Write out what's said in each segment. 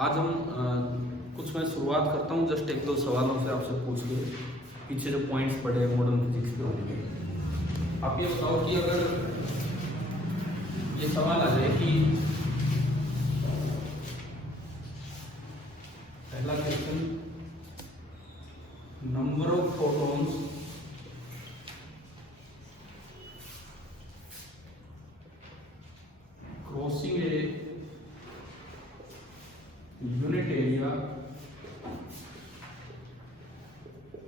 आज हम कुछ मैं शुरुआत करता हूँ जस्ट एक दो सवालों से आपसे पूछ के पीछे जो पॉइंट्स पढ़े मॉडर्न फिजिक्स के होने के। आप ये बताओ कि अगर ये सवाल आ जाए कि पहला question, number of protons crossing A unit area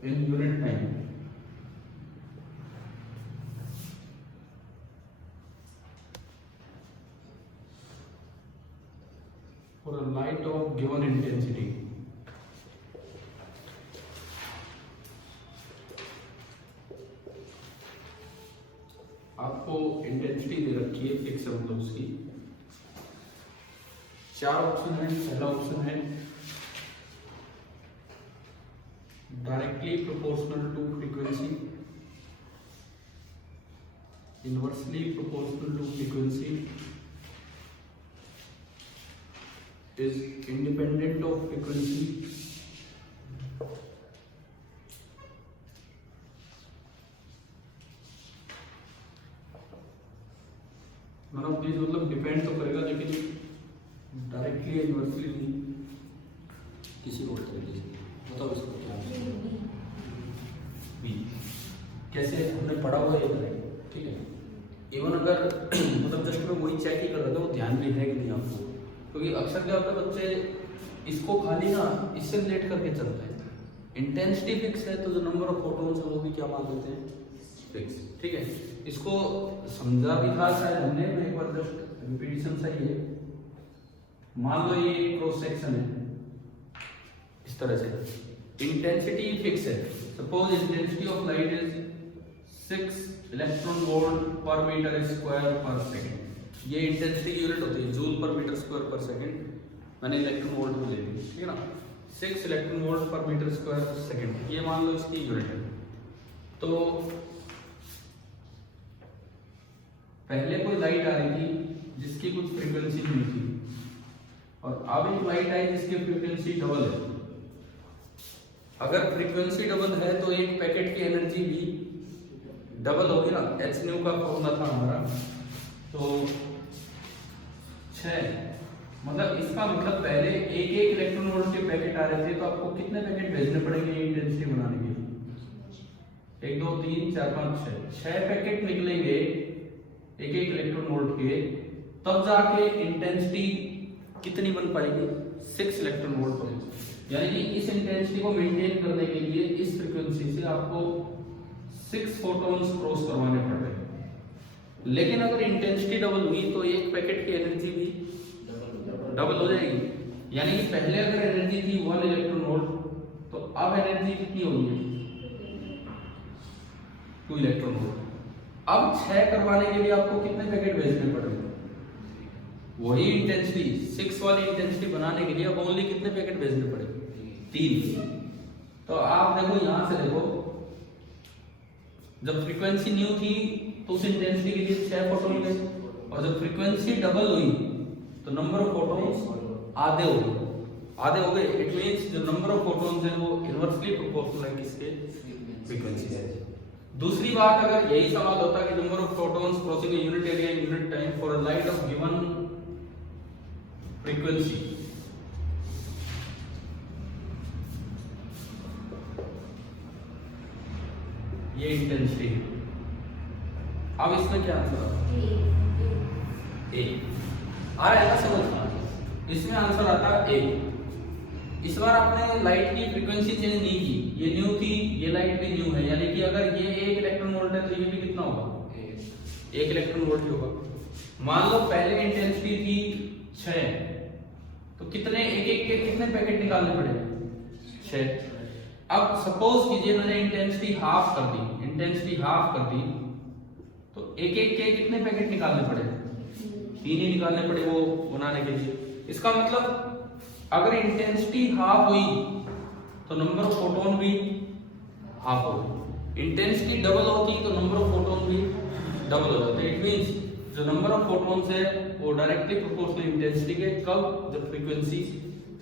in unit time for a light of given intensity. आपको इंटेंसिटी दे रखी है, फिक्स है मतलब उसकी। चार ऑप्शन है। पहला ऑप्शन है directly proportional to frequency, inversely proportional to frequency, is independent of frequency, मतलब प्लीज मतलब डिपेंड तो करेगा लेकिन डायरेक्टली इनवर्सली नहीं, किसी और तरीके से बताओ इसको क्या बी कैसे हमने पढ़ा हुआ ये करेंगे, ठीक है। इवन अगर मतलब जस्ट मैं वही चेक ही कर रहा था वो ध्यान भी है कि नहीं आपको, क्योंकि अक्सर क्या होता है बच्चे इसको खाली ना इससे रिलेट करके चलते हैं। इंटेंसिटी फिक्स है तो जो नंबर ऑफ फोटोन्स है वो भी क्या मान लेते हैं, फिक्स, ठीक है। इसको समझा भी था शायद हमने, एक बार जस्ट रिपीटिशन सही है। मान लो ये क्रॉस सेक्शन है इस तरह से, इंटेंसिटी फिक्स है। Suppose intensity of light is 6 electron volt पर मीटर स्क्वायर पर सेकंड। ये इंटेंसिटी की यूनिट होती है जूल पर मीटर स्क्वायर पर सेकंड, मैंने इलेक्ट्रॉन वोल्ट में ले ली, ठीक है ना। 6 इलेक्ट्रॉन वोल्ट पर मीटर स्क्वायर पर सेकंड, ये मान लो इसकी यूनिट है। तो पहले कोई लाइट आ रही थी जिसकी कुछ फ्रीक्वेंसी नहीं थी, और अब एक लाइट आई जिसकी फ्रीक्वेंसी डबल है। अगर फ्रीक्वेंसी डबल है तो एक पैकेट की एनर्जी भी डबल होगी ना। एच न्यू का फॉर्मूला था हमारा, तो 6, मतलब इसका मतलब पहले एक इलेक्ट्रॉन वोल्ट के पैकेट आ रहे थे तो आपको कितने पैकेट भेजने पड़ेंगे इंटेंसिटी बनाने के लिए? 1 2 3 4 5 6 पैकेट निकलेंगे एक इलेक्ट्रॉन वोल्ट के, तब जाके इंटेंसिटी कितनी बन पाएगी, 6 इलेक्ट्रॉन वोल्ट पर। यानी कि इस इंटेंसिटी को मेंटेन करने के लिए इस फ्रीक्वेंसी से आपको 6 फोटॉन्स क्रॉस करवाने पड़ रहे हैं। लेकिन अगर इंटेंसिटी डबल हुई तो एक पैकेट की एनर्जी भी डबल हो जाएगी। यानी कि पहले अगर एनर्जी थी 1 इलेक्ट्रॉन वोल्ट तो अब एनर्जी कितनी होगी, 2 इलेक्ट्रॉन वोल्ट। अब 6 करवाने के लिए आपको कितने पैकेट भेजने पड़ेंगे? वही इंटेंसिटी 6 वाली इंटेंसिटी बनाने के लिए अब ओनली कितने पैकेट भेजने पड़ेंगे? 3। तो आप देखो यहां से देखो, जब फ्रीक्वेंसी न्यू थी तो उस इंटेंसिटी के लिए 6 फोटोन गए, और जब फ्रीक्वेंसी डबल हुई तो नंबर ऑफ फोटोन्स आधे हो गए। इट मींस जो नंबर ऑफ फोटोन्स है वो इनवर्सली प्रोपोर्शनल है किसके, फ्रीक्वेंसी से। दूसरी बात, अगर यही सवाल होता कि number of protons crossing a unit area in unit time for a light of given frequency, ये इंटेंसिटी। अब इसमें क्या आंसर आता है? ए आ रहा है ना समझ? इसमें आंसर आता है ए। इस बार आपने लाइट की फ्रीक्वेंसी चेंज नहीं की, ये न्यू थी, ये लाइट भी न्यू है। यानी कि अगर ये 1 इलेक्ट्रॉन वोल्ट है तो ये भी कितना होगा, 1 इलेक्ट्रॉन वोल्ट होगा। मान लो पहले इंटेंसिटी थी 6, तो कितने एक के कितने पैकेट निकालने पड़ेंगे? 6। अब सपोज कीजिए मैंने इंटेंसिटी हाफ कर दी, तो एक के कितने पैकेट निकालने पड़े? 3 ही निकालने पड़े वो बनाने के लिए। इसका मतलब अगर इंटेंसिटी हाफ हुई तो नंबर ऑफ फोटोन भी हाफ होगी। इंटेंसिटी डबल होती तो नंबर ऑफ फोटोन भी डबल हो जाते। इट मींस जो नंबर ऑफ फोटॉन्स है वो डायरेक्टली प्रोपोर्शनल इंटेंसिटी के, कब? जब फ्रीक्वेंसी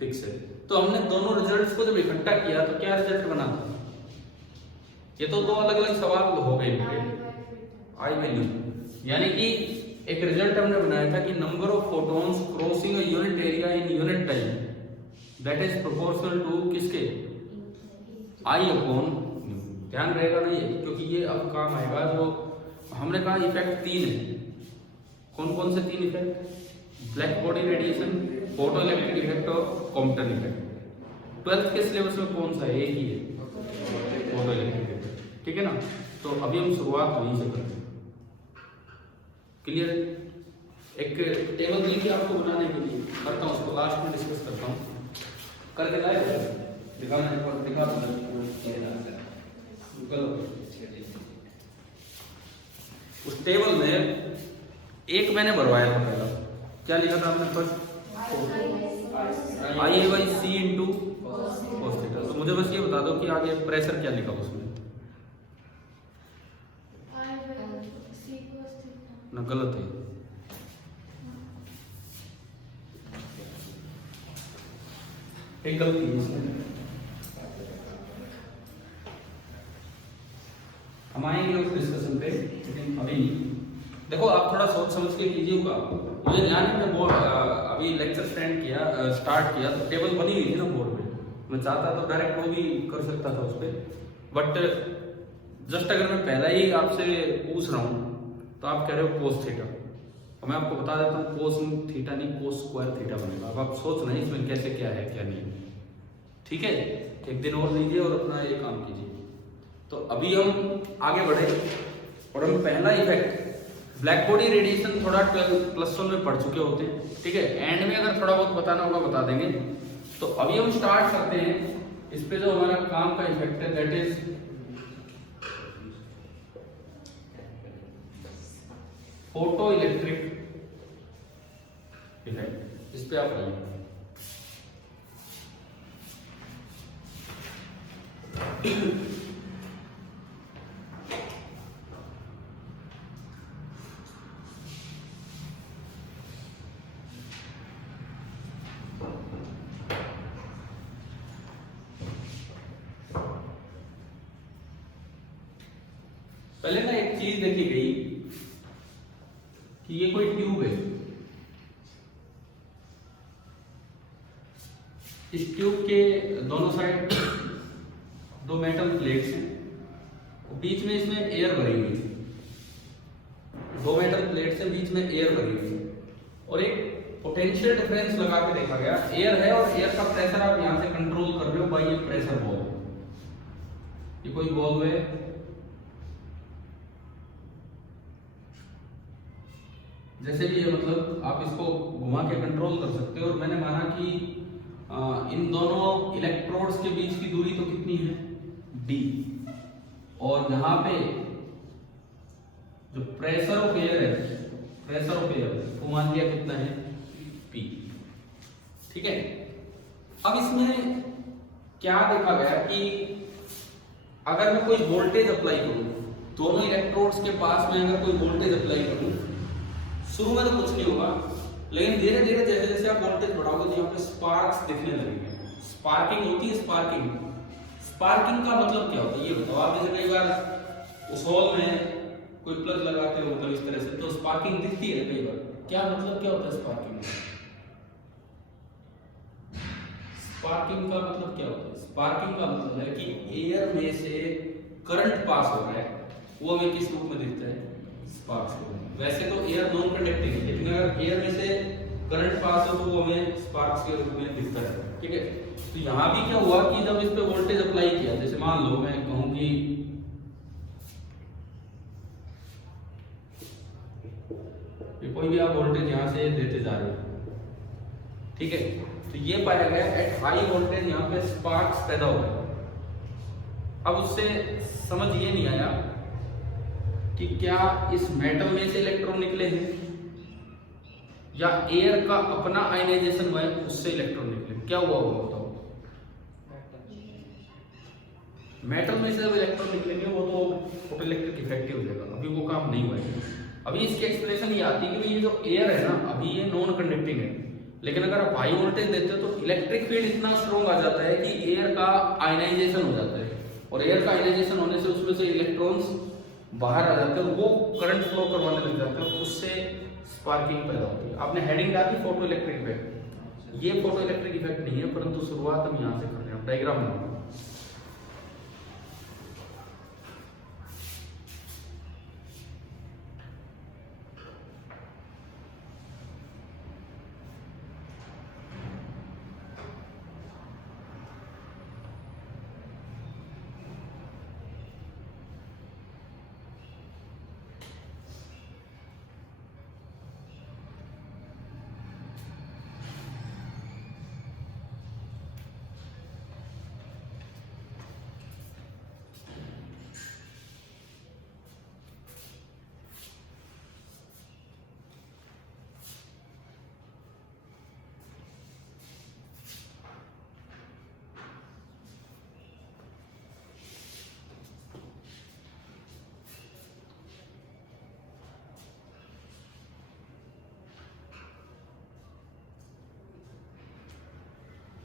फिक्स है। तो हमने दोनों रिजल्ट्स को जब इकट्ठा किया तो क्या रिजल्ट बना था? ये तो दो अलग अलग सवाल हो गए आई वैल्यू, यानी कि एक रिजल्ट हमने बनाया था कि number of photons crossing a unit area in unit time that is proportional to किसके, आई अपॉन, ध्यान रहेगा ना ये, क्योंकि ये अब काम आएगा। जो हमने कहा इफेक्ट तीन है, कौन कौन से तीन effect? Black body radiation, photo electric effect और कॉम्पटन इफेक्ट। 12th के सिलेबस में कौन सा है? एक ही है, फोटो इलेक्ट्रिक इफेक्ट, ठीक है ना। तो अभी हम शुरुआत वहीं से करते हैं, क्लियर? एक टेबल दी थी आपको बनाने के लिए, करता हूँ उसको लास्ट में डिस्कस करता हूँ, करके लाए दिखाना एक बार, दिखा उस टेबल में एक मैंने भरवाया था पहला, क्या लिखा था आपने first? I by c into cos theta. तो मुझे बस ये बता दो कि आगे प्रेशर क्या लिखा उसमें? ना, गलत है, एक गलती है इसमें। हम आएंगे उस डिस्कशन पे, लेकिन अभी नहीं। देखो आप थोड़ा सोच समझ के कीजिएगा। मुझे ध्यान है, मैंने अभी लेक्चर स्टार्ट किया तो टेबल बनी हुई थी ना बोर्ड में, मैं चाहता तो डायरेक्ट वो भी कर सकता था उस पर, बट जस्ट अगर मैं पहला ही आपसे पूछ रहा हूँ तो आप कह रहे हो कोस थीटा, और मैं आपको बता देता हूँ कोस थीटा नहीं, कोस स्क्वायर थीटा बनेगा। अब आप सोच रहे हैं इसमें कैसे क्या है क्या नहीं, ठीक है? एक दिन और लीजिए और अपना ये काम कीजिए। तो अभी हम आगे बढ़े और हम पहला इफेक्ट, ब्लैक बॉडी रेडिएशन थोड़ा 12+1 में पढ़ चुके होते हैं, ठीक है? एंड में अगर थोड़ा बहुत बताना होगा बता देंगे। तो अभी हम स्टार्ट करते हैं इस पे जो हमारा काम का इफेक्ट है, that is photo electric effect. इस पे आप आइए। पहले ना एक चीज देखी गई कि ये कोई ट्यूब है, इस ट्यूब के दोनों साइड दो मेटल प्लेट्स हैं, बीच में इसमें एयर भरी हुई है, दो मेटल प्लेट्स हैं, बीच में एयर भरी हुई है, और एक पोटेंशियल डिफरेंस लगा के देखा गया। एयर है और एयर का प्रेशर आप यहां से कंट्रोल कर रहे हो बाई ये प्रेशर बॉल। ये कोई बॉल है, जैसे भी ये, मतलब आप इसको घुमा के कंट्रोल कर सकते हो। और मैंने माना कि इन दोनों इलेक्ट्रोड्स के बीच की दूरी तो कितनी है, d, और यहाँ पे जो प्रेशर ऑफ एयर है, प्रेशर ऑफ एयर वो मान लिया कितना है, p, ठीक है? अब इसमें क्या देखा गया कि अगर मैं कोई वोल्टेज अप्लाई करूं, दोनों इलेक्ट्रोड्स के पास में अगर कोई वोल्टेज अप्लाई करूं, शुरू में तो कुछ नहीं होगा, लेकिन धीरे धीरे जैसे जैसे आप वोल्टेज बढ़ाओगे तो यहाँ पे स्पार्क्स दिखने लगेंगे। स्पार्किंग होती है, स्पार्किंग। स्पार्किंग का मतलब क्या होता है ये बताओ। आप जैसे कई बार उस हॉल में कोई प्लग लगाते हो, मतलब इस तरह से, तो स्पार्किंग दिखती है कई बार। क्या मतलब क्या होता है स्पार्किंग? स्पार्किंग का मतलब क्या होता है? स्पार्किंग का मतलब है कि एयर में से करंट पास हो रहा है, वो हमें किस रूप में दिखता है, स्पार्क्स के रूप में। वैसे तो एयर नॉन कंडक्टिंग है, लेकिन अगर एयर में से करंट पास हो तो वो हमें स्पार्क्स के रूप में दिखता है, ठीक है? तो यहाँ भी क्या हुआ कि जब इस पे वोल्टेज अप्लाई किया, जैसे मान लो मैं कहूं कि कोई भी आप वोल्टेज यहाँ से देते जा रहे हो, ठीक है? तो ये पाया गया एट हाई वोल्टेज यहाँ पे स्पार्क्स पैदा हो गए। अब उससे समझ ये नहीं आया कि क्या इस मेटल में से इलेक्ट्रॉन निकले हैं या एयर का अपना आयनाइजेशन हुआ है उससे इलेक्ट्रॉन निकले, क्या हुआ होगा बताओ? मेटल में से जब इलेक्ट्रॉन निकलेंगे वो तो फोटो इलेक्ट्रिक इफेक्ट हो जाएगा, अभी वो काम नहीं हुआ है। अभी इसकी एक्सप्लेनेशन ये आती है कि ये जो एयर है ना, अभी ये नॉन कंडक्टिंग है, लेकिन अगर आप हाई वोल्टेज देते हो तो इलेक्ट्रिक फील्ड इतना स्ट्रॉन्ग आ जाता है कि एयर का आयनाइजेशन हो जाता है, और एयर का आयनाइजेशन होने से उसमें से इलेक्ट्रॉन्स बाहर आ जाते हैं, वो करंट फ्लो करवाने लग जाते हैं, उससे स्पार्किंग पैदा होती है। आपने हेडिंग डाली फोटो इलेक्ट्रिक इफेक्ट, ये फोटो इलेक्ट्रिक इफेक्ट नहीं है, परंतु शुरुआत हम यहाँ से कर रहे हैं डायग्राम में।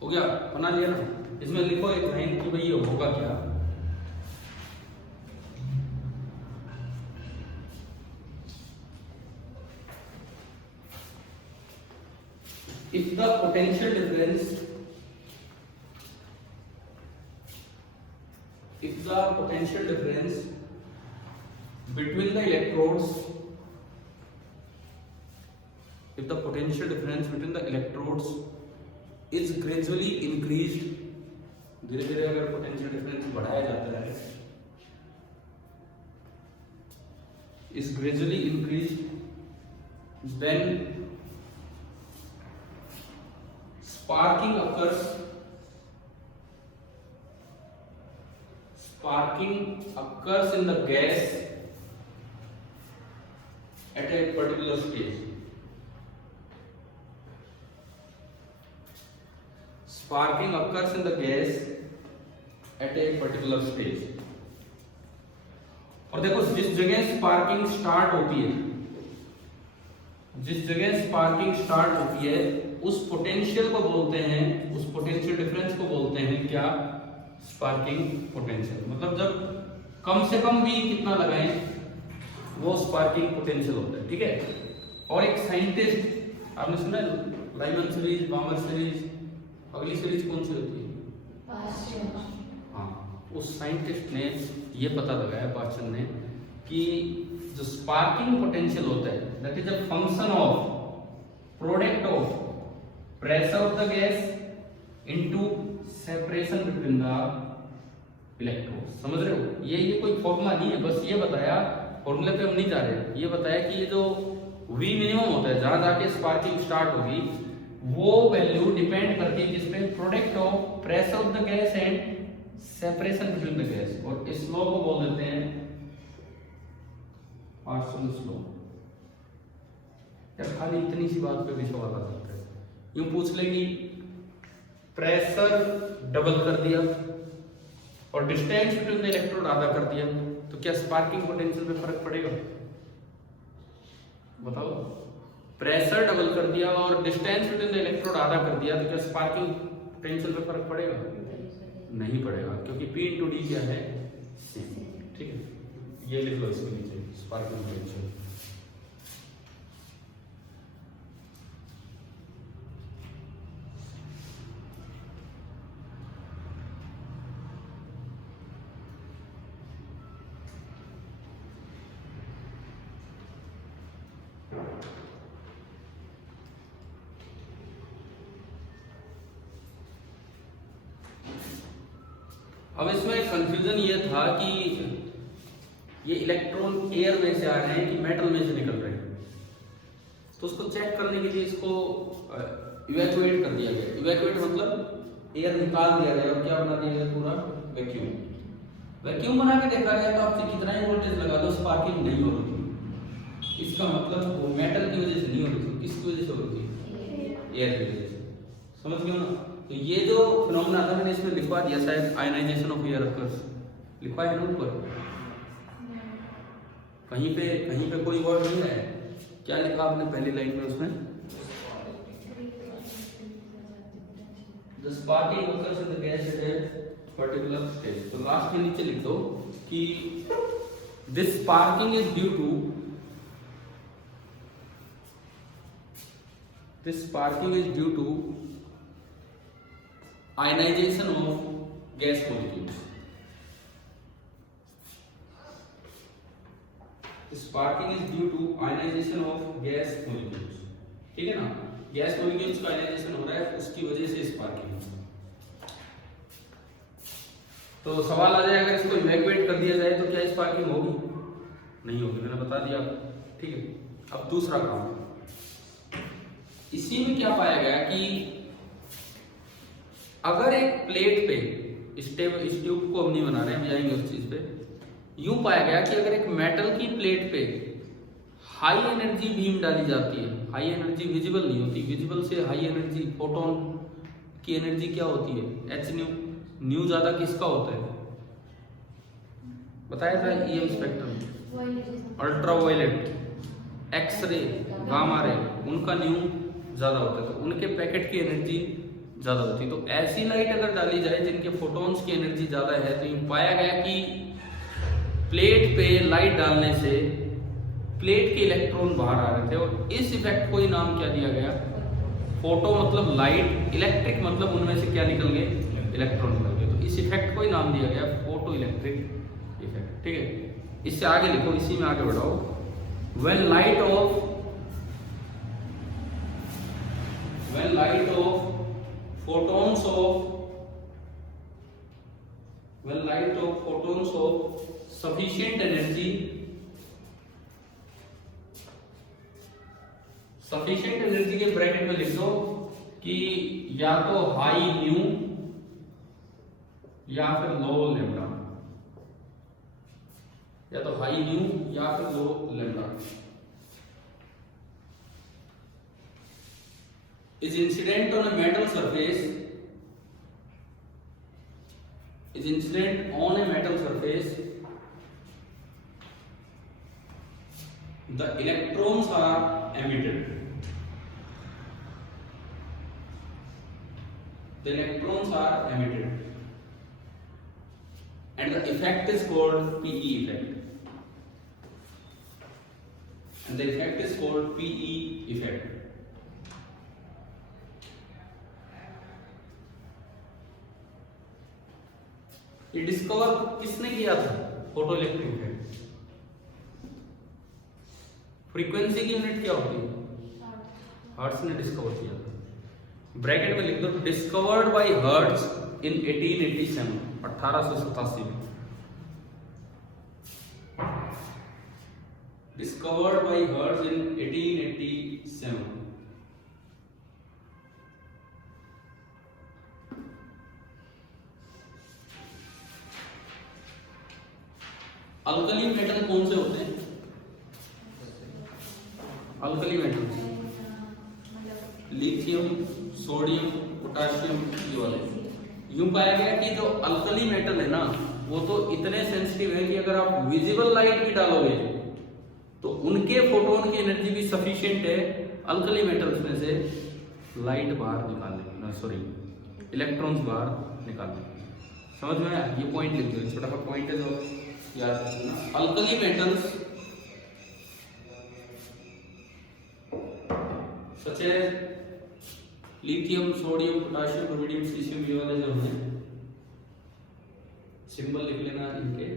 हो गया, बना लिया ना। इसमें लिखो एक लाइन कि भाई ये होगा क्या। If the potential difference between the electrodes is gradually increased, धीरे धीरे अगर पोटेंशियल डिफरेंस बढ़ाया जाता है, is gradually increased, then sparking occurs in the gas at a particular stage. Sparking occurs in the gas at a particular stage. और देखो जिस जगह स्पार्किंग स्टार्ट होती है, उस पोटेंशियल को बोलते हैं, उस पोटेंशियल डिफरेंस को बोलते हैं क्या? Sparking potential. मतलब जब कम से कम भी कितना लगाएं वो स्पार्किंग पोटेंशियल होता है, ठीक है। और एक साइंटिस्ट आपने सुना है लाइमन सीरीज, बामर सीरीज, अगली सीरीज कौन सी होती है? हाँ, उस साइंटिस्ट ने ये पता लगाया, पास्चर ने, कि जो स्पार्किंग पोटेंशियल होता है that is a function of product of pressure of the gas into separation between the electron. समझ रहे हो? ये कोई फॉर्मूला नहीं है, बस ये बताया, फॉर्मूले पे हम नहीं जा रहे, ये बताया कि ये जो V मिनिमम होता है, जहां जाके स्पार्किंग स्टार्ट होगी, वो वैल्यू डिपेंड करती है जिसपे? Product of pressure of the gas and separation between the gas. और इस लॉ को बोल देते हैं पास्कल्स लॉ। यार खाली इतनी सी बात पे भी सवाल आ सकता है। यूं पूछ ले कि प्रेशर डबल कर दिया और डिस्टेंस बिटवीन द इलेक्ट्रोड आधा कर दिया, तो क्या स्पार्किंग पोटेंशियल पे फर्क पड़ेगा? बताओ। प्रेशर डबल कर दिया और डिस्टेंस बिटवीन द इलेक्ट्रोड आधा कर दिया, तो क्या स्पार्किंग पोटेंशियल पे फर्क पड़ेगा? नहीं पड़ेगा, क्योंकि P इंटू डी क्या है? ठीक है, ये लिख लो इसके नीचे, स्पार्किंग पोटेंशियल। अब इसमें कंफ्यूजन ये था कि ये इलेक्ट्रॉन एयर में से आ रहे हैं कि मेटल में से निकल रहे हैं, तो उसको चेक करने के लिए इसको इवैक्यूएट कर दिया गया। इवैक्यूएट मतलब एयर निकाल दिया गया और क्या बना दिया गया? पूरा वैक्यूम बना के देखा गया, तो आपसे कितना ही वोल्टेज लगा दो स्पार्किंग नहीं हो रही थी। इसका मतलब वो मेटल की वजह से नहीं हो रही थी, किसकी वजह से हो रही थी? एयर की वजह से। समझ गए ना? तो ये जो फिनोमेना था, मैंने इसमें लिखवा दिया शायद, आयनाइजेशन ऑफ एयर अकर्स, लिखवा है ना ऊपर कहीं पे कोई वर्ड नहीं है? क्या लिखा आपने पहली लाइन में? उसमें the sparking occurs in the gas at a particular stage. तो लास्ट में नीचे लिख दो कि this sparking is due to ionization of gas molecules. Sparking is due to ionization of gas molecules. ठीक है ना, गैस मॉलिक्यूल्स का आयनाइजेशन हो रहा है, उसकी वजह से स्पार्किंग। तो सवाल आ जाए, अगर इसको इवैक्यूएट कर दिया जाए तो क्या स्पार्किंग होगी? नहीं होगी, मैंने बता दिया। ठीक है, अब दूसरा काम, इसी में क्या पाया गया कि अगर एक प्लेट पे, इस ट्यूब को हम नहीं बना रहे, हम जाएंगे उस चीज पे, यूं पाया गया कि अगर एक मेटल की प्लेट पे हाई एनर्जी बीम डाली जाती है, हाई एनर्जी विजिबल नहीं होती, विजिबल से हाई एनर्जी फोटोन की एनर्जी क्या होती है? H new. न्यू ज्यादा किसका होता है? बताया था EM spectrum, ultraviolet, x-ray, gamma ray, उनका न्यू ज्यादा होता है, तो उनके पैकेट की एनर्जी ज्यादा होती है। तो ऐसी लाइट अगर डाली जाए जिनके फोटॉन्स की एनर्जी ज्यादा है, तो ये पाया गया कि प्लेट पे लाइट डालने से प्लेट के इलेक्ट्रॉन बाहर आ रहे थे, और इस इफेक्ट को ही नाम क्या दिया गया? फोटो मतलब लाइट, इलेक्ट्रिक मतलब उनमें से क्या निकल गए? इलेक्ट्रॉन निकल गए। तो इस इफेक्ट को ही नाम दिया गया फोटो इलेक्ट्रिक इफेक्ट। ठीक है, इससे आगे लिखो, इसी में आगे बढ़ाओ। when light of photons of sufficient energy के ब्रैकेट में लिख दो कि या तो हाई न्यू या फिर लो लेम्डा, या तो हाई न्यू या फिर लो lambda, is incident on a metal surface, the electrons are emitted. And the effect is called PE effect. ये डिस्कवर किसने किया था? Photo electric effect. फ्रीक्वेंसी की यूनिट क्या होती है? हर्ट्ज ने डिस्कवर किया था। ब्रैकेट में लिख दो, डिस्कवर्ड बाय हर्ट्ज इन 1887, 1887 में। Discovered by hertz in 1887। Alkali metal कौन से होते हैं? Alkali metal lithium, sodium, potassium, ये वाले। यूं पाया गया कि जो अल्कली मेटल है ना, वो तो इतने सेंसिटिव है कि अगर आप विजिबल लाइट भी डालोगे तो उनके फोटोन की एनर्जी भी सफिशिएंट है अल्कली मेटल्स में से लाइट बाहर निकालने, सॉरी इलेक्ट्रॉन्स बाहर निकालने। समझ में आया? ये पॉइंट लिख दो, छोटा सा पॉइंट है जो याद रखना। अल्कली मेटल्स सच है lithium, sodium, potassium, rubidium, caesium, ये वाले जो हैं, सिंबल लिख लेना इनके,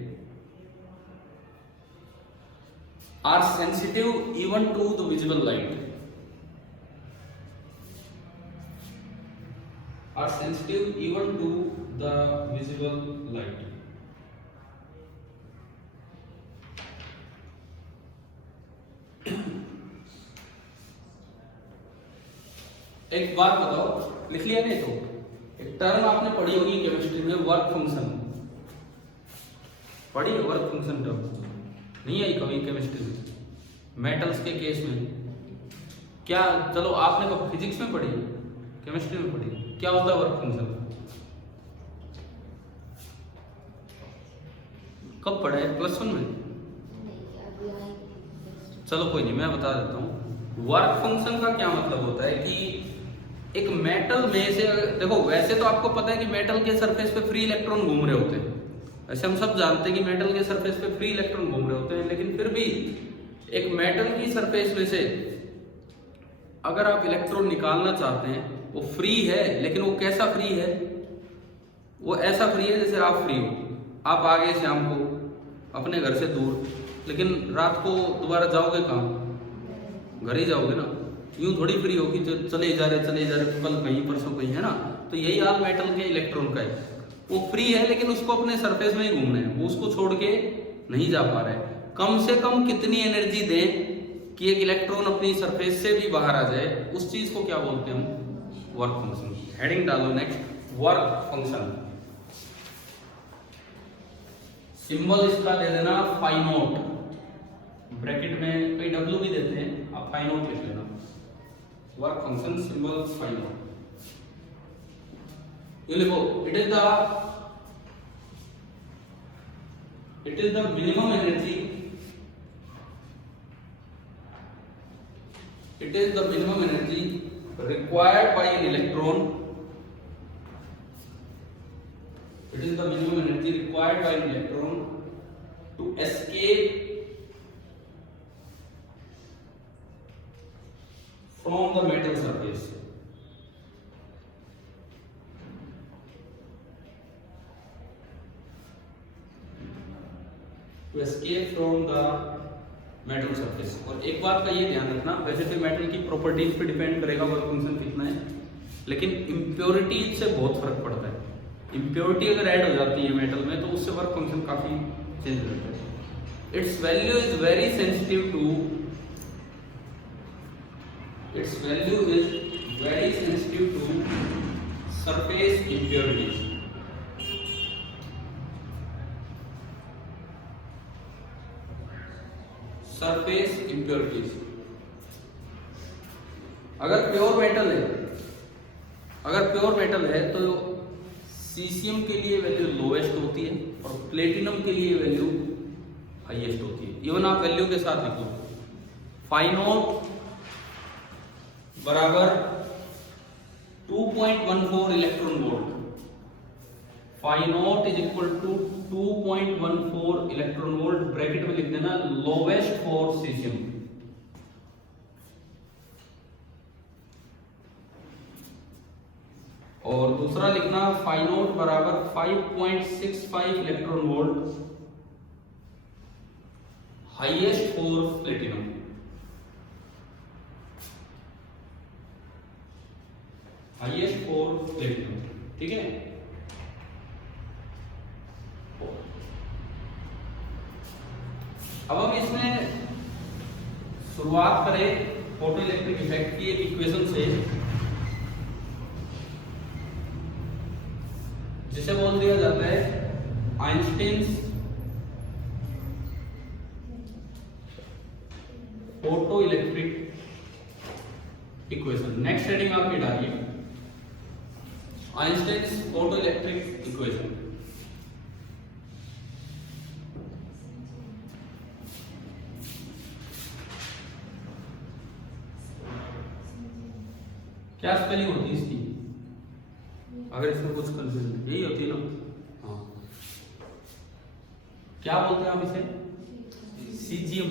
are sensitive even to the visible light, are sensitive even to the visible light. एक बात बताओ, लिख लिया नहीं तो? एक टर्म आपने पढ़ी होगी केमिस्ट्री में, वर्क फंक्शन। पढ़ी है वर्क फंक्शन टर्म? नहीं आई कभी केमिस्ट्री में? मेटल्स के केस में क्या, चलो आपने तो फिजिक्स में पढ़ी, केमिस्ट्री में पढ़ी, क्या होता है वर्क फंक्शन? कब पढ़ा है? +1 में? चलो कोई नहीं, मैं बता देता हूँ। वर्क फंक्शन का क्या मतलब होता है कि एक मेटल में से देखो, वैसे तो आपको पता है कि मेटल के सरफेस पे फ्री इलेक्ट्रॉन घूम रहे होते हैं, वैसे हम सब जानते हैं कि मेटल के सरफेस पे फ्री इलेक्ट्रॉन घूम रहे होते हैं, लेकिन फिर भी एक मेटल की सरफेस में से अगर आप इलेक्ट्रॉन निकालना चाहते हैं, वो फ्री है, लेकिन वो कैसा फ्री है? वो ऐसा फ्री है जैसे आप फ्री हो, आप आ गए शाम को अपने घर से दूर, लेकिन रात को दोबारा जाओगे कहाँ? घर ही जाओगे ना। यूं थोड़ी फ्री हो कि चले जा रहे कल कहीं परसों कहीं, है ना। तो यही हाल मेटल के इलेक्ट्रॉन का है, वो फ्री है लेकिन उसको अपने सरफेस में ही घूमना है, वो उसको छोड़ के नहीं जा पा रहा है। कम से कम कितनी एनर्जी दें कि एक इलेक्ट्रॉन अपनी सरफेस से भी बाहर आ जाए, उस चीज को क्या बोलते हैं हम? Work function. हेडिंग डालो नेक्स्ट, वर्क फंक्शन। सिंबल इसका दे देना फाई नॉट, ब्रैकेट में कई डब्ल्यू भी देते हैं, आप फाई नॉट लिख लेना। Work function symbol phi naught, ये लिखो, it is the minimum energy, it is the minimum energy required by an electron, it is the minimum energy required by an electron to escape from the metal surface. To escape from the metal surface. और एक बात का ये ध्यान रखना, वैसे तो metal की प्रॉपर्टीज पे डिपेंड करेगा वर्क फंक्शन कितना है, लेकिन इम्प्योरिटीज से बहुत फर्क पड़ता है। इम्प्योरिटी अगर ऐड हो जाती है मेटल में तो उससे वर्क फंक्शन काफी चेंज हो जाता है। Its value is very sensitive to surface impurities. Surface impurities. अगर प्योर मेटल है तो सीसियम के लिए वैल्यू लोवेस्ट होती है और प्लेटिनम के लिए वैल्यू हाईएस्ट होती है। इवन आप वैल्यू के साथ लिखो, फाई नॉट बराबर 2.14 electron volt, phi naught is equal to 2.14 electron volt, bracket में लिख देना लोवेस्ट फॉर सीसियम। और दूसरा लिखना फाई नॉट बराबर 5.65 electron volt, highest for platinum. Highest for platinum, ठीक है। अब हम इसमें शुरुआत करें फोटो इलेक्ट्रिक इफेक्ट की एक इक्वेशन से, जिसे बोल दिया जाता है Einstein's photo electric equation. Next heading आप ये डालिए, आइंस्टीन्स फोटो इलेक्ट्रिक इक्वेशन। क्या स्पेलिंग होती है इसकी? अगर इसमें कुछ कंफ्यूजन, यही होती है ना। हाँ, क्या बोलते हैं आप इसे? सीजियम,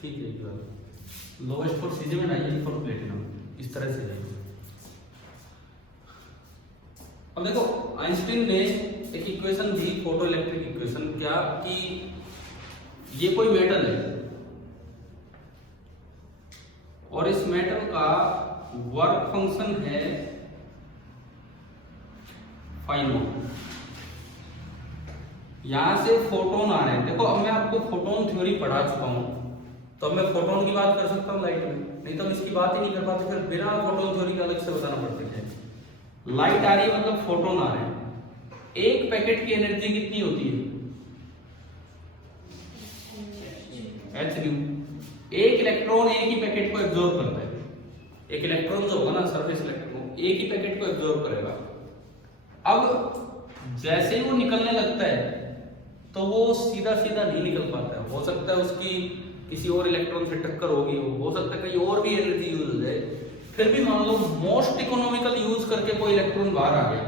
ठीक है। Lowest for caesium and highest for platinum, इस तरह से है। अब देखो, आइंस्टीन ने एक इक्वेशन दी, फोटो इलेक्ट्रिक इक्वेशन, क्या कि ये कोई मेटल है और इस मेटल का वर्क फंक्शन है फाई नॉट। यहां से फोटोन आ रहे हैं। देखो, अब मैं आपको फोटोन थ्योरी पढ़ा चुका हूं, तो अब मैं फोटोन की बात कर सकता हूं लाइट में, नहीं तो हम इसकी बात ही नहीं कर पाते, फिर बिना फोटोन थ्योरी का अलग से बताना पड़ता है। लाइट आ रही है मतलब फोटोन आ रहे हैं। एक पैकेट की एनर्जी कितनी होती है? h²। एक इलेक्ट्रॉन एक ही पैकेट को एब्जॉर्ब करता है। एक इलेक्ट्रॉन जो होगा ना, सरफेस इलेक्ट्रॉन, एक ही पैकेट को एब्जॉर्ब करेगा। अब जैसे ही वो निकलने लगता है तो वो सीधा सीधा नहीं निकल पाता है। हो सकता है उसकी किसी और इलेक्ट्रॉन से टक्कर होगी, हो सकता है कहीं और भी एनर्जी यूज हो जाए। फिर भी मान लो मोस्ट इकोनॉमिकल यूज कोई इलेक्ट्रॉन बाहर आ गया।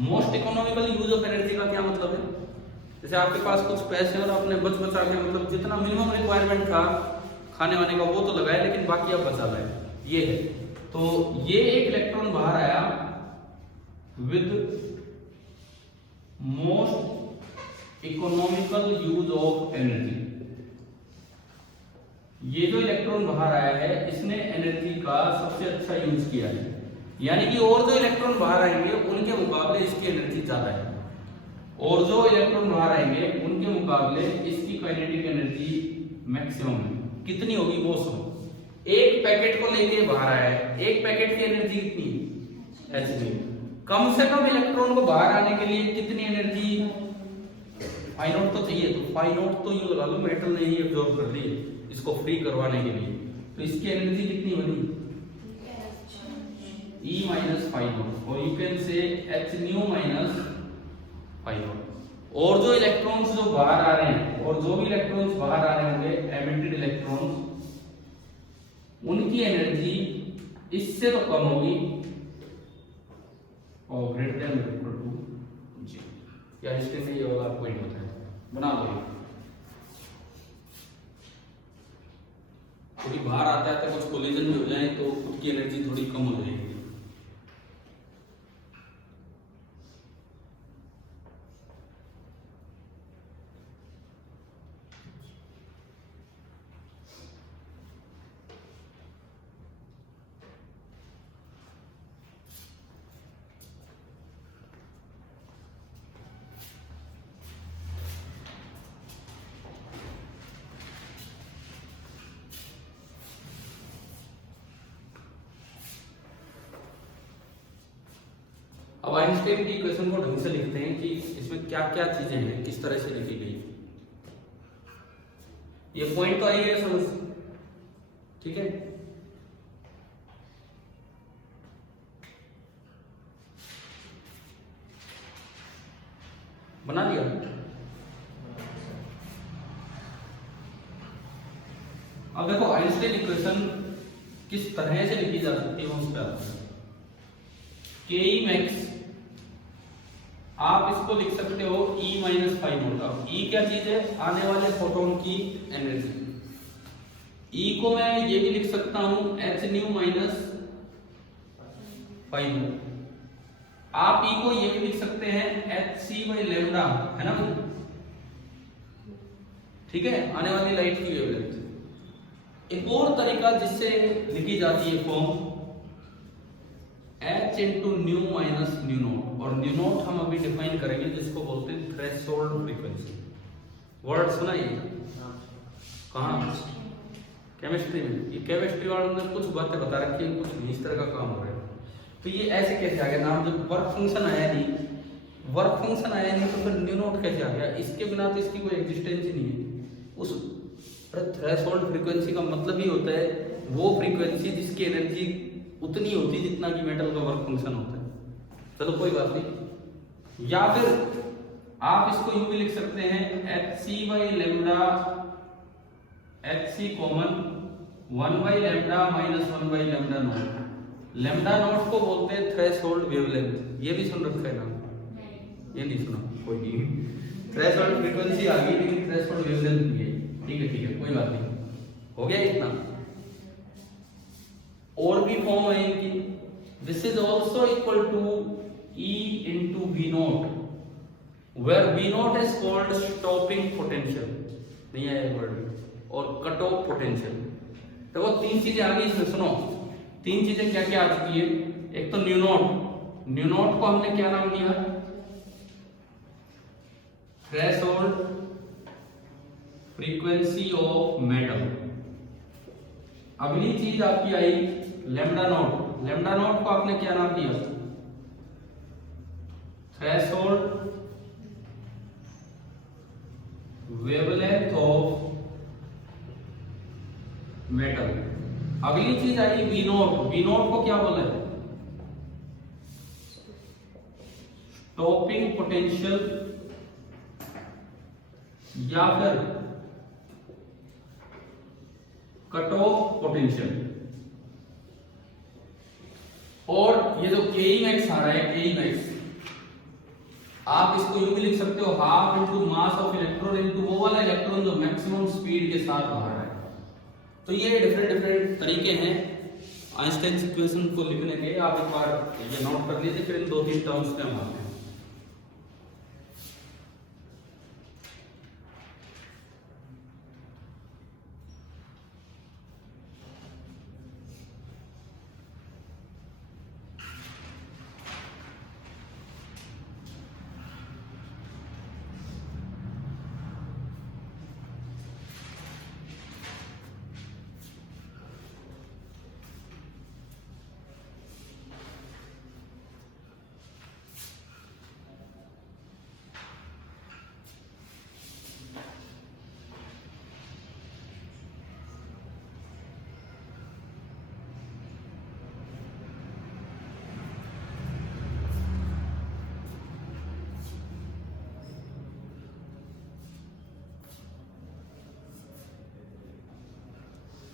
Most economical use of energy का क्या मतलब है? जैसे आपके पास कुछ पैसे और आपने बच बचा के, मतलब जितना मिनिमम रिक्वायरमेंट था खाने वाने का वो तो लगाया, लेकिन बाकी आप बचा लाए, ये है। तो ये एक इलेक्ट्रॉन बाहर आया with most economical use of energy. ये जो इलेक्ट्रॉन बाहर आया है इसने एनर्जी का सबसे अच्छा यूज किया है, यानी कि और जो इलेक्ट्रॉन बाहर आएंगे उनके मुकाबले इसकी एनर्जी ज्यादा है, और जो इलेक्ट्रॉन बाहर आएंगे उनके मुकाबले इसकी काइनेटिक एनर्जी मैक्सिमम है। कितनी होगी वो सुनो। एक पैकेट को लेके बाहर आया है, एक पैकेट की एनर्जी कितनी? h। कम से कम इलेक्ट्रॉन को बाहर आने के लिए कितनी एनर्जी? फाई नॉट तो चाहिए, तो फाई नॉट तो यूं लगा लो, मेटल ने ही एब्जॉर्ब कर ली इसको फ्री करवाने के लिए, तो इसकी एनर्जी कितनी बनी? E माइनस फाई नॉट, और you can say h nu minus phi naught. और जो इलेक्ट्रॉन्स जो बाहर आ रहे हैं, और जो भी इलेक्ट्रॉन्स बाहर आ रहे होंगे एमिटेड इलेक्ट्रॉन्स, उनकी एनर्जी इससे तो कम होगी और ग्रेटर देन इक्वल टू जी। क्या हिस्ट्री में ये वाला पॉइंट होता है, बना लो। थोड़ी बाहर आता है तो कुछ कोलिजन भी हो जाए तो खुद की एनर्जी थोड़ी कम हो जाएगी। अब आइंस्टाइन की इक्वेशन को ढंग से लिखते हैं कि इसमें क्या क्या चीजें हैं, किस तरह से लिखी गई। ये पॉइंट तो आई है समझ, ठीक है। बना लिया। अब देखो आइंस्टाइन इक्वेशन किस तरह से लिखी जा सकती है, उस पर के ई मैक्स आप इसको लिख सकते हो E माइनस फाई नॉट। अब E क्या चीज है? आने वाले फोटोन की एनर्जी। E को मैं ये भी लिख सकता हूं h nu minus phi naught. आप E को ये भी लिख सकते हैं h c बाई लैम्डा, है ना, ठीक है, आने वाली लाइट की वेवलेंथ। एक और तरीका जिससे लिखी जाती है form h into nu minus new naught, और न्यू नॉट हम अभी डिफाइन करेंगे जिसको बोलते हैं थ्रेशोल्ड फ्रीक्वेंसी। वर्ड सुना ये कहाँ? केमिस्ट्री में। ये केमिस्ट्री वालों ने कुछ बातें बता रखी है, कुछ इस तरह का काम हो रहा है। तो ये ऐसे कैसे आ गया नाम? जब वर्क फंक्शन आया नहीं, वर्क फंक्शन आया नहीं तो फिर न्यू नॉट कैसे आ गया? इसके बिना तो इसकी कोई एग्जिस्टेंस ही नहीं है। उस थ्रेशोल्ड फ्रीक्वेंसी का मतलब ही होता है वो फ्रीक्वेंसी जिसकी एनर्जी उतनी होती जितना कि मेटल का वर्क फंक्शन होता है। चलो कोई बात नहीं। या फिर आप इसको यूं भी लिख सकते हैं h c by lambda, h c common 1 by lambda minus 1 by lambda naught. Lambda naught को बोलते हैं थ्रेशोल्ड वेवलेंथ। ये भी सुन रखा है ना? ये नहीं सुना कोई नहीं। थ्रेशोल्ड फ्रीक्वेंसी आ गई लेकिन थ्रेशोल्ड वेवलेंथ नहीं है। ठीक है कोई बात नहीं, हो गया इतना। और भी फॉर्म है इनकी। This is also equal to E into V naught, where V naught is called stopping potential, नहीं आया वर्ड, और कट ऑफ पोटेंशियल। तो वो तीन चीजें आ गई इसमें, सुनो तीन चीजें क्या क्या आ चुकी है। एक तो न्यू नॉट, न्यू नॉट को हमने क्या नाम दिया? Threshold frequency of metal. अगली चीज आपकी I lambda naught. Lambda naught को आपने क्या नाम दिया? Threshold wavelength of metal. अगली चीज आई वी नॉट। वी नॉट को क्या बोला है? स्टॉपिंग पोटेंशियल या फिर कट ऑफ पोटेंशियल। और ये जो ke max आ रहा है, ke max आप इसको यूं भी लिख सकते हो half into mass of electron into वो वाला इलेक्ट्रॉन जो मैक्सिमम स्पीड के साथ बाहर है। तो ये डिफरेंट तरीके हैं आइंस्टाइन इक्वेशन को लिखने के। आप एक बार ये नोट कर लीजिए, फिर इन 2-3 टर्म्स पे हम आते हैं।